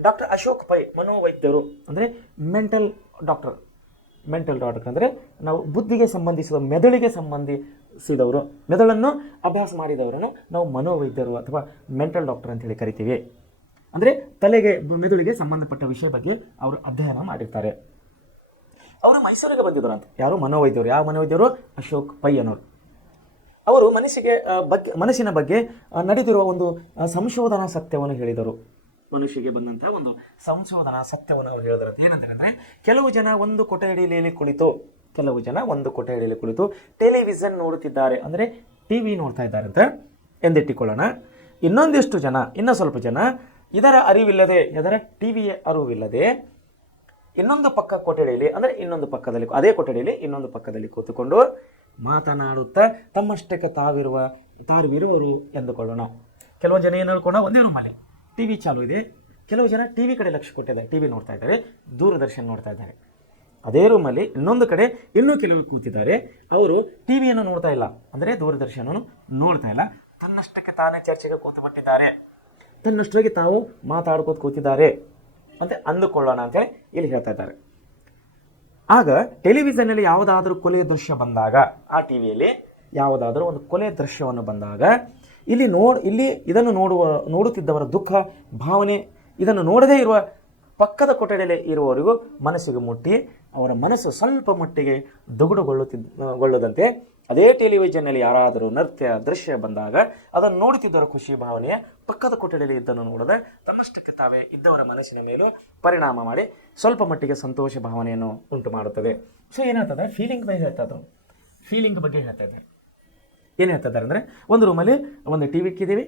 ಡಾಕ್ಟರ್ ಅಶೋಕ್ ಪೈ ಮನೋವೈದ್ಯರು, ಅಂದರೆ ಮೆಂಟಲ್ ಡಾಕ್ಟರ್ ಅಂದರೆ ನಾವು ಬುದ್ಧಿಗೆ ಸಂಬಂಧಿಸಿದ ಮೆದುಳಿಗೆ ಸಂಬಂಧಿಸಿದವರು, ಮೆದುಳನ್ನು ಅಭ್ಯಾಸ ಮಾಡಿದವರನ್ನು ನಾವು ಮನೋವೈದ್ಯರು ಅಥವಾ ಮೆಂಟಲ್ ಡಾಕ್ಟರ್ ಅಂತೇಳಿ ಕರಿತೀವಿ. ಅಂದರೆ ಮೆದುಳಿಗೆ ಸಂಬಂಧಪಟ್ಟ ವಿಷಯ ಬಗ್ಗೆ ಅವರು ಅಧ್ಯಯನ ಮಾಡಿರ್ತಾರೆ. ಅವರು ಮೈಸೂರಿಗೆ ಬಂದಿದ್ರು ಅಂತ. ಯಾರು? ಮನೋವೈದ್ಯರು. ಯಾವ ಮನೋವೈದ್ಯರು? ಅಶೋಕ್ ಪೈ ಅನ್ನೋರು. ಅವರು ಮನಸ್ಸಿನ ಬಗ್ಗೆ ನಡೆದಿರುವ ಒಂದು ಸಂಶೋಧನಾ ಸತ್ಯವನ್ನು ಹೇಳಿದರು. ಮನುಷ್ಯಗೆ ಬಂದಂತಹ ಒಂದು ಸಂಶೋಧನಾ ಸತ್ಯವನ್ನು ಅವರು ಹೇಳಿದ್ರು. ಏನಂದ್ರೆ ಕೆಲವು ಜನ ಒಂದು ಕೊಠಡಿಯಲ್ಲಿ ಕುಳಿತು ಕೆಲವು ಜನ ಒಂದು ಕೊಠಡಿಯಲ್ಲಿ ಕುಳಿತು ಟೆಲಿವಿಷನ್ ನೋಡುತ್ತಿದ್ದಾರೆ, ಅಂದರೆ ಟಿ ವಿ ನೋಡ್ತಾ ಇದ್ದಾರೆ ಅಂತ ಎಂದಿಟ್ಟುಕೊಳ್ಳೋಣ. ಇನ್ನೊಂದಿಷ್ಟು ಜನ, ಇನ್ನೂ ಸ್ವಲ್ಪ ಜನ ಇದರ ಅರಿವಿಲ್ಲದೆ, ಇದರ ಟಿ ವಿಯ ಅರಿವಿಲ್ಲದೆ ಇನ್ನೊಂದು ಪಕ್ಕ ಕೊಠಡಿಯಲ್ಲಿ, ಅಂದರೆ ಇನ್ನೊಂದು ಪಕ್ಕದಲ್ಲಿ, ಅದೇ ಕೊಠಡಿಯಲ್ಲಿ ಇನ್ನೊಂದು ಪಕ್ಕದಲ್ಲಿ ಕೂತುಕೊಂಡು ಮಾತನಾಡುತ್ತಾ ತಮ್ಮಷ್ಟಕ್ಕೆ ತಾವಿರುವರು ಎಂದುಕೊಳ್ಳೋಣ. ಕೆಲವು ಜನ ಏನು ಹೇಳ್ಕೊಂಡು ಒಂದೇ ರೂಮಲ್ಲಿ ಟಿ ವಿ ಚಾಲು ಇದೆ, ಕೆಲವು ಜನ ಟಿ ವಿ ಕಡೆ ಲಕ್ಷ್ಯ ಕೊಟ್ಟಿದ್ದಾರೆ, ಟಿ ವಿ ನೋಡ್ತಾ ಇದ್ದಾರೆ, ದೂರದರ್ಶನ ನೋಡ್ತಾ ಇದ್ದಾರೆ. ಅದೇ ರೂಮಲ್ಲಿ ಇನ್ನೊಂದು ಕಡೆ ಇನ್ನೂ ಕೆಲವರು ಕೂತಿದ್ದಾರೆ, ಅವರು ಟಿ ವಿಯನ್ನು ನೋಡ್ತಾ ಇಲ್ಲ, ಅಂದರೆ ದೂರದರ್ಶನವನ್ನು ನೋಡ್ತಾ ಇಲ್ಲ, ತನ್ನಷ್ಟಕ್ಕೆ ತಾನೇ ಚರ್ಚೆಗೆ ಕೂತುಬಿಟ್ಟಿದ್ದಾರೆ, ತನ್ನಷ್ಟಕ್ಕೆ ತಾವು ಮಾತಾಡ್ಕೋತ ಕೂತಿದ್ದಾರೆ ಅಂತ ಅಂದುಕೊಳ್ಳೋಣ ಅಂತೇಳಿ ಇಲ್ಲಿ ಹೇಳ್ತಾ ಇದ್ದಾರೆ. ಆಗ ಟೆಲಿವಿಷನ್ನಲ್ಲಿ ಯಾವುದಾದ್ರೂ ಕೊಲೆಯ ದೃಶ್ಯ ಬಂದಾಗ, ಆ ಟಿ ವಿಯಲ್ಲಿ ಯಾವುದಾದ್ರೂ ಒಂದು ಕೊಲೆಯ ದೃಶ್ಯವನ್ನು ಬಂದಾಗ ಇಲ್ಲಿ ಇದನ್ನು ನೋಡುತ್ತಿದ್ದವರ ದುಃಖ ಭಾವನೆ, ಇದನ್ನು ನೋಡದೇ ಇರುವ ಪಕ್ಕದ ಕೊಠಡಿಯಲ್ಲಿ ಇರುವವರಿಗೂ ಮನಸ್ಸಿಗೆ ಮುಟ್ಟಿ ಅವರ ಮನಸ್ಸು ಸ್ವಲ್ಪ ಮಟ್ಟಿಗೆ ದಗುಡುಗೊಳ್ಳದಂತೆ ಅದೇ ಟೆಲಿವಿಷನ್ನಲ್ಲಿ ಯಾರಾದರೂ ನೃತ್ಯ ದೃಶ್ಯ ಬಂದಾಗ ಅದನ್ನು ನೋಡುತ್ತಿದ್ದವರ ಖುಷಿ ಭಾವನೆಯ ಪಕ್ಕದ ಕೊಠಡಿಯಲ್ಲಿ ಇದ್ದನ್ನು ನೋಡದೆ ತಮ್ಮಷ್ಟಕ್ಕೆ ತಾವೇ ಇದ್ದವರ ಮನಸ್ಸಿನ ಮೇಲೂ ಪರಿಣಾಮ ಮಾಡಿ ಸ್ವಲ್ಪ ಮಟ್ಟಿಗೆ ಸಂತೋಷ ಭಾವನೆಯನ್ನು ಉಂಟು ಮಾಡುತ್ತದೆ. ಸೊ ಏನು ಹೇಳ್ತದೆ, ಫೀಲಿಂಗ್ ಬಗ್ಗೆ ಹೇಳ್ತಾ ಇದ್ದಾರೆ, ಫೀಲಿಂಗ್ ಬಗ್ಗೆ ಹೇಳ್ತಾ ಇದ್ದಾರೆ. ಏನು ಹೇಳ್ತಾ ಇದ್ದಾರೆ ಅಂದರೆ, ಒಂದು ರೂಮಲ್ಲಿ ಒಂದು ಟಿ ವಿ ಇಕ್ಕಿದ್ದೀವಿ,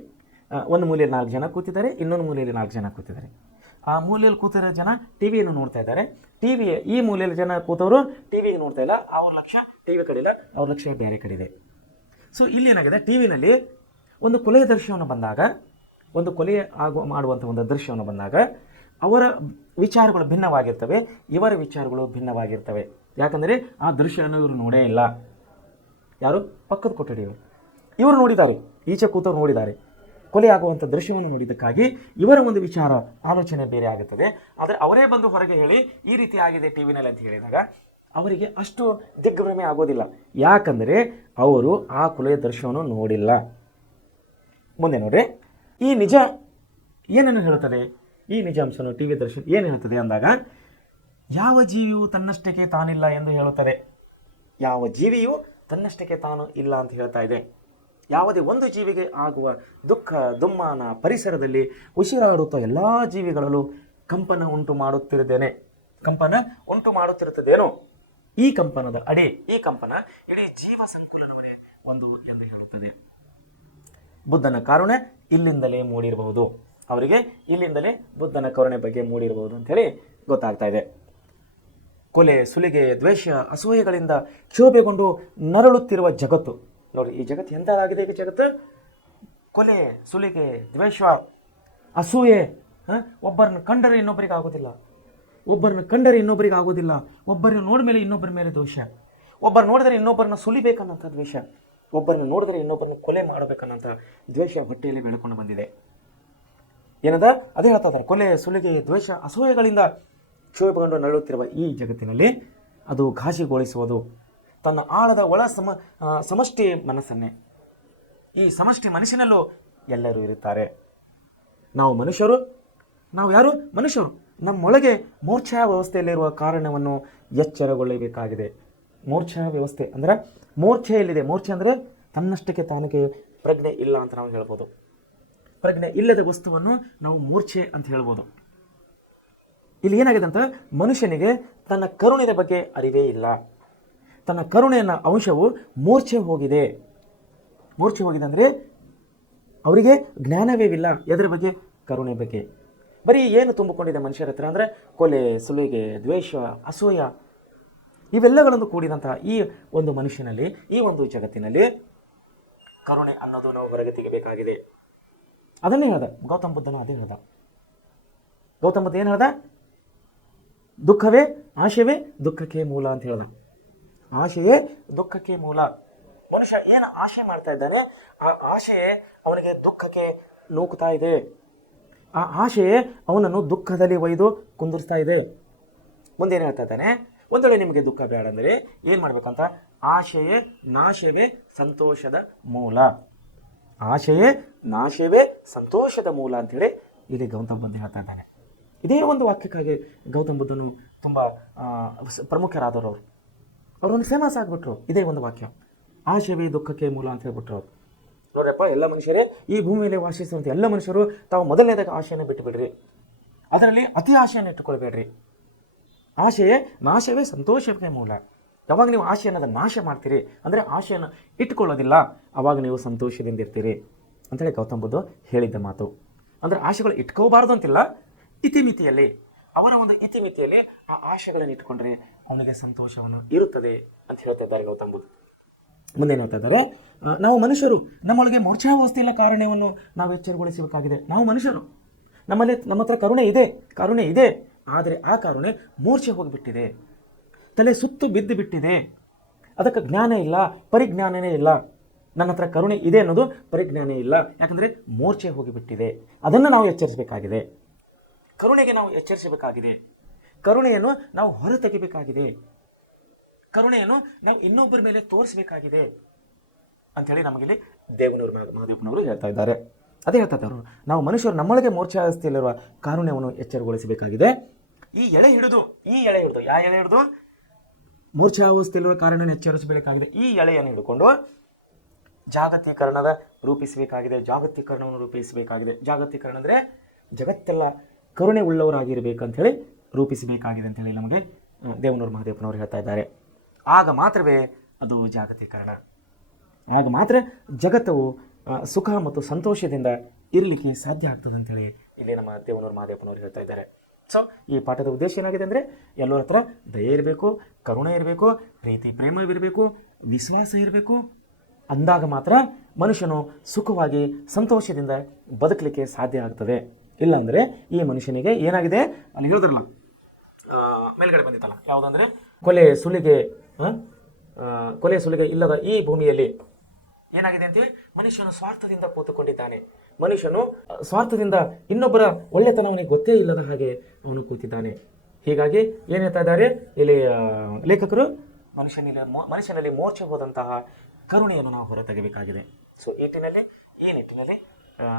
ಒಂದು ಮೂಲೆಯಲ್ಲಿ 4 ಜನ ಕೂತಿದ್ದಾರೆ, ಇನ್ನೊಂದು ಮೂಲೆಯಲ್ಲಿ 4 ಜನ ಕೂತಿದ್ದಾರೆ. ಆ ಮೂಲೆಯಲ್ಲಿ ಕೂತಿರೋ ಜನ ಟಿ ವಿಯನ್ನು ನೋಡ್ತಾ ಇದ್ದಾರೆ, ಈ ಮೂಲೆಯಲ್ಲಿ ಜನ ಕೂತವರು ಟಿ ವಿಗೆ ನೋಡ್ತಾ ಇಲ್ಲ, ಅವ್ರ ಲಕ್ಷ್ಯ ಟಿ ವಿ ಕಡೆ ಇಲ್ಲ, ಅವ್ರ ಲಕ್ಷ್ಯ ಬೇರೆ ಕಡೆ ಇದೆ. ಸೊ ಇಲ್ಲಿ ಏನಾಗಿದೆ, ಟಿ ವಿನಲ್ಲಿ ಒಂದು ಕೊಲೆಯ ದೃಶ್ಯವನ್ನು ಬಂದಾಗ, ಒಂದು ಕೊಲೆ ಮಾಡುವಂಥ ಒಂದು ದೃಶ್ಯವನ್ನು ಬಂದಾಗ ಅವರ ವಿಚಾರಗಳು ಭಿನ್ನವಾಗಿರ್ತವೆ, ಇವರ ವಿಚಾರಗಳು ಭಿನ್ನವಾಗಿರ್ತವೆ. ಯಾಕಂದರೆ ಆ ದೃಶ್ಯವನ್ನು ಇವರು ನೋಡೇ ಇಲ್ಲ. ಯಾರು? ಪಕ್ಕದ ಕೊಠಡಿಯವರು. ಇವರು ನೋಡಿದ್ದಾರೆ, ಈಚೆ ಕೂತವ್ರು ನೋಡಿದ್ದಾರೆ, ಕೊಲೆ ಆಗುವಂಥ ದೃಶ್ಯವನ್ನು ನೋಡಿದ್ದಕ್ಕಾಗಿ ಇವರ ಒಂದು ವಿಚಾರ ಆಲೋಚನೆ ಬೇರೆ ಆಗುತ್ತದೆ. ಆದರೆ ಅವರೇ ಬಂದು ಹೊರಗೆ ಹೇಳಿ ಈ ರೀತಿ ಆಗಿದೆ ಟಿ ವಿನಲ್ಲಿ ಅಂತ ಹೇಳಿದಾಗ ಅವರಿಗೆ ಅಷ್ಟು ದಿಗ್ಭ್ರಮೆ ಆಗೋದಿಲ್ಲ. ಯಾಕಂದರೆ ಅವರು ಆ ಕೊಲೆಯ ದೃಶ್ಯವನ್ನು ನೋಡಿಲ್ಲ. ಮುಂದೆ ನೋಡ್ರಿ, ಈ ನಿಜ ಏನನ್ನು ಹೇಳುತ್ತದೆ, ಈ ನಿಜಾಂಶವನ್ನು ಟಿ ವಿ ದರ್ಶನ ಏನು ಹೇಳುತ್ತದೆ ಅಂದಾಗ, ಯಾವ ಜೀವಿಯು ತನ್ನಷ್ಟಕ್ಕೆ ತಾನಿಲ್ಲ ಎಂದು ಹೇಳುತ್ತದೆ. ಯಾವ ಜೀವಿಯು ತನ್ನಷ್ಟಕ್ಕೆ ತಾನು ಇಲ್ಲ ಅಂತ ಹೇಳ್ತಾ ಇದೆ. ಯಾವುದೇ ಒಂದು ಜೀವಿಗೆ ಆಗುವ ದುಃಖ ದುಮ್ಮಾನ ಪರಿಸರದಲ್ಲಿ ಉಸಿರಾಡುತ್ತಾ ಎಲ್ಲ ಜೀವಿಗಳಲ್ಲೂ ಕಂಪನ ಉಂಟು ಮಾಡುತ್ತಿರುತ್ತದೇನೋ, ಈ ಕಂಪನದ ಅಡಿ, ಈ ಕಂಪನ ಇಡೀ ಜೀವ ಸಂಕುಲನವೇ ಒಂದು ಎಂದು ಹೇಳುತ್ತದೆ. ಬುದ್ಧನ ಕರುಣೆ ಇಲ್ಲಿಂದಲೇ ಮೂಡಿರಬಹುದು, ಅವರಿಗೆ ಇಲ್ಲಿಂದಲೇ ಬುದ್ಧನ ಕರುಣೆ ಬಗ್ಗೆ ಮೂಡಿರಬಹುದು ಅಂಥೇಳಿ ಗೊತ್ತಾಗ್ತಾ ಇದೆ. ಕೊಲೆ, ಸುಲಿಗೆ, ದ್ವೇಷ, ಅಸೂಯೆಗಳಿಂದ ಕ್ಷೋಭೆಗೊಂಡು ನರಳುತ್ತಿರುವ ಜಗತ್ತು. ನೋಡಿ, ಈ ಜಗತ್ತು ಎಂಥದಾಗಿದೆ. ಈ ಜಗತ್ತು ಕೊಲೆ, ಸುಲಿಗೆ, ದ್ವೇಷ, ಅಸೂಯೆ. ಒಬ್ಬರನ್ನು ಕಂಡರೆ ಇನ್ನೊಬ್ಬರಿಗೆ ಆಗೋದಿಲ್ಲ, ಒಬ್ಬರನ್ನು ನೋಡಿದ ಮೇಲೆ ಇನ್ನೊಬ್ಬರ ಮೇಲೆ ದೋಷ, ಒಬ್ಬರು ನೋಡಿದರೆ ಇನ್ನೊಬ್ಬರನ್ನ ಸುಲಿಬೇಕನ್ನಂಥ ದ್ವೇಷ, ಒಬ್ಬರನ್ನು ನೋಡಿದರೆ ಇನ್ನೊಬ್ಬರನ್ನು ಕೊಲೆ ಮಾಡಬೇಕನ್ನಂಥ ದ್ವೇಷ ಹೊಟ್ಟೆಯಲ್ಲಿ ಬೆಳ್ಕೊಂಡು ಬಂದಿದೆ. ಏನದ ಅದೇ ಹೇಳ್ತಾ ಇದ್ದಾರೆ, ಕೊಲೆ, ಸುಲಿಗೆ, ದ್ವೇಷ, ಅಸೂಯೆಗಳಿಂದ ಕ್ಷೋಭೆಗೊಂಡು ನರಳುತ್ತಿರುವ ಈ ಜಗತ್ತಿನಲ್ಲಿ ಅದು ಘಾಸಿಗೊಳಿಸುವುದು ತನ್ನ ಆಳದ ಒಳ ಸಮಷ್ಟಿ ಮನಸ್ಸನ್ನೇ. ಈ ಸಮಷ್ಟಿ ಮನಸ್ಸಿನಲ್ಲೂ ಎಲ್ಲರೂ ಇರುತ್ತಾರೆ. ನಾವು ಯಾರು? ಮನುಷ್ಯರು. ನಮ್ಮೊಳಗೆ ಮೂರ್ಛಾ ವ್ಯವಸ್ಥೆಯಲ್ಲಿರುವ ಕಾರಣವನ್ನು ಎಚ್ಚರಗೊಳ್ಳಬೇಕಾಗಿದೆ. ಮೂರ್ಛಾ ವ್ಯವಸ್ಥೆ ಅಂದರೆ ಮೂರ್ಛೆಯಲ್ಲಿದೆ. ಮೂರ್ಛೆ ಅಂದರೆ ತನ್ನಷ್ಟಕ್ಕೆ ತಾನಿಗೆ ಪ್ರಜ್ಞೆ ಇಲ್ಲ ಅಂತ ನಾವು ಹೇಳ್ಬೋದು. ಪ್ರಜ್ಞೆ ಇಲ್ಲದ ವಸ್ತುವನ್ನು ನಾವು ಮೂರ್ಛೆ ಅಂತ ಹೇಳ್ಬೋದು. ಇಲ್ಲಿ ಏನಾಗಿದೆ ಅಂತ, ಮನುಷ್ಯನಿಗೆ ತನ್ನ ಕರುಣೆಯ ಬಗ್ಗೆ ಅರಿವೇ ಇಲ್ಲ. ತನ್ನ ಕರುಣೆಯ ಅಂಶವು ಮೂರ್ಛೆ ಹೋಗಿದೆ ಅಂದರೆ ಅವರಿಗೆ ಜ್ಞಾನವೇ ಇಲ್ಲ ಎದರ ಬಗ್ಗೆ? ಕರುಣೆ ಬಗ್ಗೆ. ಬರೀ ಏನು ತುಂಬಿಕೊಂಡಿದೆ ಮನುಷ್ಯರ ಹತ್ರ ಅಂದರೆ ಕೊಲೆ, ಸುಲಿಗೆ, ದ್ವೇಷ, ಅಸೂಯ ಇವೆಲ್ಲಗಳನ್ನು ಕೂಡಿದಂತಹ ಈ ಒಂದು ಮನುಷ್ಯನಲ್ಲಿ, ಈ ಒಂದು ಜಗತ್ತಿನಲ್ಲಿ ಕರುಣೆ ಅನ್ನೋದು ನಾವು ಹೊರಗೆ ತೆಗಿಬೇಕಾಗಿದೆ. ಅದನ್ನೇ ಹೇಳ್ದ ಗೌತಮ ಬುದ್ಧನು. ಅದೇ ಹೇಳ್ದ ಗೌತಮ ಬುದ್ಧ. ಏನು ಹೇಳ್ದ? ದುಃಖವೇ ಆಶಯವೇ ದುಃಖಕ್ಕೆ ಮೂಲ ಅಂತ ಹೇಳ್ದ. ಆಶೆಯೇ ದುಃಖಕ್ಕೆ ಮೂಲ. ಮನುಷ್ಯ ಏನು ಆಶೆ ಮಾಡ್ತಾ ಇದ್ದಾನೆ, ಆ ಆಶೆಯೇ ಅವನಿಗೆ ದುಃಖಕ್ಕೆ ನೂಕ್ತಾ ಇದೆ. ಆ ಆಶೆಯೇ ಅವನನ್ನು ದುಃಖದಲ್ಲಿ ಒಯ್ದು ಕುಂದಿರ್ಸ್ತಾ ಇದೆ. ಮುಂದೇನು ಹೇಳ್ತಾ ಇದ್ದಾನೆ, ಒಂದು ವೇಳೆ ನಿಮಗೆ ದುಃಖ ಬೇಡ ಅಂದರೆ ಏನು ಮಾಡಬೇಕಂತ, ಆಶೆಯೇ ನಾಶವೇ ಸಂತೋಷದ ಮೂಲ. ಆಶೆಯೇ ನಾಶವೇ ಸಂತೋಷದ ಮೂಲ ಅಂತೇಳಿ ಇಲ್ಲಿ ಗೌತಮ ಬುದ್ಧ ಹೇಳ್ತಾ ಇದ್ದಾನೆ. ಇದೇ ಒಂದು ವಾಕ್ಯಕ್ಕಾಗಿ ಗೌತಮ ಬುದ್ಧನು ತುಂಬ ಪ್ರಮುಖರಾದವರು. ಅವರನ್ನು ಫೇಮಸ್ ಆಗಿಬಿಟ್ರು ಇದೇ ಒಂದು ವಾಕ್ಯ, ಆಶಯವೇ ದುಃಖಕ್ಕೆ ಮೂಲ ಅಂತ ಹೇಳ್ಬಿಟ್ರು ಅವರು. ನೋಡ್ರಪ್ಪ, ಎಲ್ಲ ಮನುಷ್ಯರೇ, ಈ ಭೂಮಿ ಮೇಲೆ ವಾಸಿಸುವಂಥ ಎಲ್ಲ ಮನುಷ್ಯರು ತಾವು ಮೊದಲನೇದಾಗ ಆಶೆಯನ್ನು ಬಿಟ್ಟು ಬಿಡ್ರಿ, ಅದರಲ್ಲಿ ಅತಿ ಆಶೆಯನ್ನು ಇಟ್ಟುಕೊಳ್ಬೇಡ್ರಿ. ಆಶೆಯೇ ನಾಶವೇ ಸಂತೋಷಕ್ಕೆ ಮೂಲ. ಯಾವಾಗ ನೀವು ಆಶೆ ಅನ್ನೋದು ನಾಶ ಮಾಡ್ತೀರಿ, ಅಂದರೆ ಆಶೆಯನ್ನು ಇಟ್ಕೊಳ್ಳೋದಿಲ್ಲ, ಆವಾಗ ನೀವು ಸಂತೋಷದಿಂದ ಇರ್ತೀರಿ ಅಂತೇಳಿ ಗೌತಮ್ ಬುದ್ಧ ಹೇಳಿದ್ದ ಮಾತು. ಅಂದರೆ ಆಶೆಗಳು ಇಟ್ಕೋಬಾರ್ದು ಅಂತಿಲ್ಲ, ಇತಿಮಿತಿಯಲ್ಲಿ, ಅವರ ಒಂದು ಇತಿಮಿತಿಯಲ್ಲಿ ಆ ಆಶೆಗಳನ್ನು ಇಟ್ಕೊಂಡ್ರೆ ಅವನಿಗೆ ಸಂತೋಷವನ್ನು ಇರುತ್ತದೆ ಅಂತ ಹೇಳ್ತಾ ಇದ್ದಾರೆ ಗೌತಮ್ ಬುದ್ಧ. ಮುಂದೇನು ಹೇಳ್ತಾ ಇದ್ದಾರೆ, ನಾವು ಮನುಷ್ಯರು, ನಮ್ಮೊಳಗೆ ಮೂರ್ಛಾವಸ್ಥೆಯ ಕಾರಣವನ್ನು ನಾವು ಎಚ್ಚರಗೊಳಿಸಬೇಕಾಗಿದೆ. ನಾವು ಮನುಷ್ಯರು, ನಮ್ಮ ಹತ್ರ ಕರುಣೆ ಇದೆ, ಆದರೆ ಆ ಕರುಣೆ ಮೂರ್ಛೆ ಹೋಗಿಬಿಟ್ಟಿದೆ, ತಲೆ ಸುತ್ತು ಬಿದ್ದು ಬಿಟ್ಟಿದೆ, ಅದಕ್ಕೆ ಜ್ಞಾನ ಇಲ್ಲ, ಪರಿಜ್ಞಾನನೇ ಇಲ್ಲ. ನನ್ನ ಹತ್ರ ಕರುಣೆ ಇದೆ ಅನ್ನೋದು ಪರಿಜ್ಞಾನ ಇಲ್ಲ, ಯಾಕಂದರೆ ಮೂರ್ಛೆ ಹೋಗಿಬಿಟ್ಟಿದೆ. ಅದನ್ನು ನಾವು ಎಚ್ಚರಿಸಬೇಕಾಗಿದೆ. ಕರುಣೆಗೆ ನಾವು ಎಚ್ಚರಿಸಬೇಕಾಗಿದೆ, ಕರುಣೆಯನ್ನು ನಾವು ಹೊರತೆಗೆಯಬೇಕಾಗಿದೆ, ಕರುಣೆಯನ್ನು ನಾವು ಇನ್ನೊಬ್ಬರ ಮೇಲೆ ತೋರಿಸಬೇಕಾಗಿದೆ ಅಂಥೇಳಿ ನಮಗಿಲ್ಲಿ ದೇವನೂರು ಮಹಾದೇವನವರು ಹೇಳ್ತಾ ಇದ್ದಾರೆ. ಅದೇ ಹೇಳ್ತಾ ಇದ್ದಾರೆ, ನಾವು ಮನುಷ್ಯರು ನಮ್ಮೊಳಗೆ ಮೂರ್ಛಾವಸ್ಥೆಯಲ್ಲಿರುವ ಕಾರುಣ್ಯವನ್ನು ಎಚ್ಚರಗೊಳಿಸಬೇಕಾಗಿದೆ. ಈ ಎಳೆ ಹಿಡಿದು ಯಾವ ಎಳೆ ಹಿಡಿದು ಮೂರ್ಛಾವಸ್ಥೆಯಲ್ಲಿರುವ ಕಾರಣವನ್ನು ಎಚ್ಚರಿಸಬೇಕಾಗಿದೆ. ಈ ಎಳೆಯನ್ನು ಹಿಡ್ಕೊಂಡು ಜಾಗತೀಕರಣವನ್ನು ರೂಪಿಸಬೇಕಾಗಿದೆ. ಜಾಗತೀಕರಣ ಅಂದರೆ ಜಗತ್ತೆಲ್ಲ ಕರುಣೆ ಉಳ್ಳವರಾಗಿರಬೇಕಂಥೇಳಿ ರೂಪಿಸಬೇಕಾಗಿದೆ ಅಂತೇಳಿ ನಮಗೆ ದೇವನೂರು ಮಹಾದೇವನವರು ಹೇಳ್ತಾ ಇದ್ದಾರೆ. ಆಗ ಮಾತ್ರವೇ ಅದು ಜಾಗತೀಕರಣ, ಆಗ ಮಾತ್ರ ಜಗತ್ತು ಸುಖ ಮತ್ತು ಸಂತೋಷದಿಂದ ಇರಲಿಕ್ಕೆ ಸಾಧ್ಯ ಆಗ್ತದೆ ಅಂತೇಳಿ ಇಲ್ಲಿ ನಮ್ಮ ದೇವನೂರು ಮಹಾದೇವನವರು ಹೇಳ್ತಾ ಇದ್ದಾರೆ. ಸೊ ಈ ಪಾಠದ ಉದ್ದೇಶ ಏನಾಗಿದೆ ಅಂದರೆ, ಎಲ್ಲರ ಹತ್ರ ದಯೆ ಇರಬೇಕು, ಕರುಣೆ ಇರಬೇಕು, ಪ್ರೀತಿ ಪ್ರೇಮವಿರಬೇಕು, ವಿಶ್ವಾಸ ಇರಬೇಕು. ಅಂದಾಗ ಮಾತ್ರ ಮನುಷ್ಯನು ಸುಖವಾಗಿ ಸಂತೋಷದಿಂದ ಬದುಕಲಿಕ್ಕೆ ಸಾಧ್ಯ ಆಗ್ತದೆ. ಇಲ್ಲಾಂದರೆ ಈ ಮನುಷ್ಯನಿಗೆ ಏನಾಗಿದೆ, ಅಲ್ಲಿ ಹೇಳಿದ್ರಲ್ಲ ಮೇಲ್ಗಡೆ ಬಂದಿತ್ತಲ್ಲ, ಯಾವುದಂದರೆ ಕೊಲೆ ಸುಲಿಗೆ ಇಲ್ಲದ ಈ ಭೂಮಿಯಲ್ಲಿ ಏನಾಗಿದೆ ಅಂತೀವಿ, ಮನುಷ್ಯನು ಸ್ವಾರ್ಥದಿಂದ ಕೂತುಕೊಂಡಿದ್ದಾನೆ. ಮನುಷ್ಯನು ಸ್ವಾರ್ಥದಿಂದ ಇನ್ನೊಬ್ಬರ ಒಳ್ಳೆತನವನಿಗೆ ಗೊತ್ತೇ ಇಲ್ಲದ ಹಾಗೆ ಅವನು ಕೂತಿದ್ದಾನೆ. ಹೀಗಾಗಿ ಏನು ಹೇಳ್ತಾ ಇದ್ದಾರೆ ಇಲ್ಲಿ ಲೇಖಕರು, ಮನುಷ್ಯನಲ್ಲಿ ಮೋರ್ಚೆ ಹೋದಂತಹ ಕರುಣೆಯನ್ನು ನಾವು ಹೊರತೆಗೆಯಬೇಕಾಗಿದೆ. ಸೊ ಈ ನಿಟ್ಟಿನಲ್ಲಿ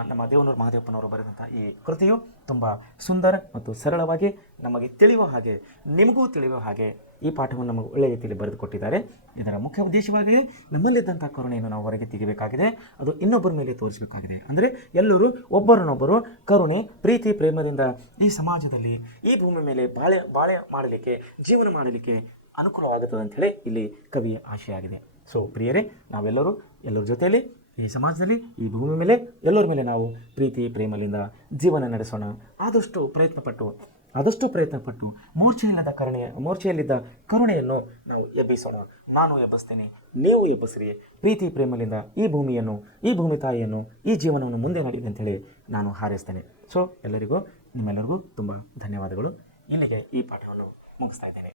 ನಮ್ಮ ದೇವನೂರು ಮಹಾದೇವಪ್ಪನವರು ಬರೆದಂತಹ ಈ ಕೃತಿಯು ತುಂಬ ಸುಂದರ ಮತ್ತು ಸರಳವಾಗಿ ನಮಗೆ ತಿಳಿಯುವ ಹಾಗೆ, ನಿಮಗೂ ತಿಳಿಯುವ ಹಾಗೆ ಈ ಪಾಠವನ್ನು ನಮಗೆ ಒಳ್ಳೆಯ ರೀತಿಯಲ್ಲಿ ಬರೆದುಕೊಟ್ಟಿದ್ದಾರೆ. ಇದರ ಮುಖ್ಯ ಉದ್ದೇಶವಾಗಿ ನಮ್ಮಲ್ಲಿದ್ದಂಥ ಕರುಣೆಯನ್ನು ನಾವು ಹೊರಗೆ ತೆಗಿಬೇಕಾಗಿದೆ, ಅದು ಇನ್ನೊಬ್ಬರ ಮೇಲೆ ತೋರಿಸಬೇಕಾಗಿದೆ. ಅಂದರೆ ಎಲ್ಲರೂ ಒಬ್ಬರನ್ನೊಬ್ಬರು ಕರುಣೆ, ಪ್ರೀತಿ, ಪ್ರೇಮದಿಂದ ಈ ಸಮಾಜದಲ್ಲಿ, ಈ ಭೂಮಿ ಮೇಲೆ ಬಾಳೆ ಮಾಡಲಿಕ್ಕೆ, ಜೀವನ ಮಾಡಲಿಕ್ಕೆ ಅನುಕೂಲವಾಗುತ್ತದೆ ಅಂಥೇಳಿ ಇಲ್ಲಿ ಕವಿಯ ಆಶೆಯಾಗಿದೆ. ಸೊ ಪ್ರಿಯರೇ, ನಾವೆಲ್ಲರೂ ಎಲ್ಲರ ಜೊತೆಯಲ್ಲಿ ಈ ಸಮಾಜದಲ್ಲಿ, ಈ ಭೂಮಿ ಮೇಲೆ, ಎಲ್ಲರ ಮೇಲೆ ನಾವು ಪ್ರೀತಿ ಪ್ರೇಮದಿಂದ ಜೀವನ ನಡೆಸೋಣ. ಆದಷ್ಟು ಪ್ರಯತ್ನಪಟ್ಟು ಮೂರ್ಛೆಯಲ್ಲಿದ್ದ ಕರುಣೆಯನ್ನು ನಾವು ಎಬ್ಬಿಸೋಣ. ನಾನು ಎಬ್ಬಿಸ್ತೇನೆ, ನೀವು ಎಬ್ಬಿಸ್ರಿ. ಪ್ರೀತಿ ಪ್ರೇಮದಿಂದ ಈ ಭೂಮಿಯನ್ನು, ಈ ಭೂಮಿ ತಾಯಿಯನ್ನು, ಈ ಜೀವನವನ್ನು ಮುಂದೆ ನಡೆಯಲಿ ಅಂತೇಳಿ ನಾನು ಹಾರೈಸ್ತೇನೆ. ಸೊ ನಿಮ್ಮೆಲ್ಲರಿಗೂ ತುಂಬ ಧನ್ಯವಾದಗಳು. ಇಲ್ಲಿಗೆ ಈ ಪಾಠವನ್ನು ಮುಗಿಸ್ತಾ ಇದ್ದೇನೆ.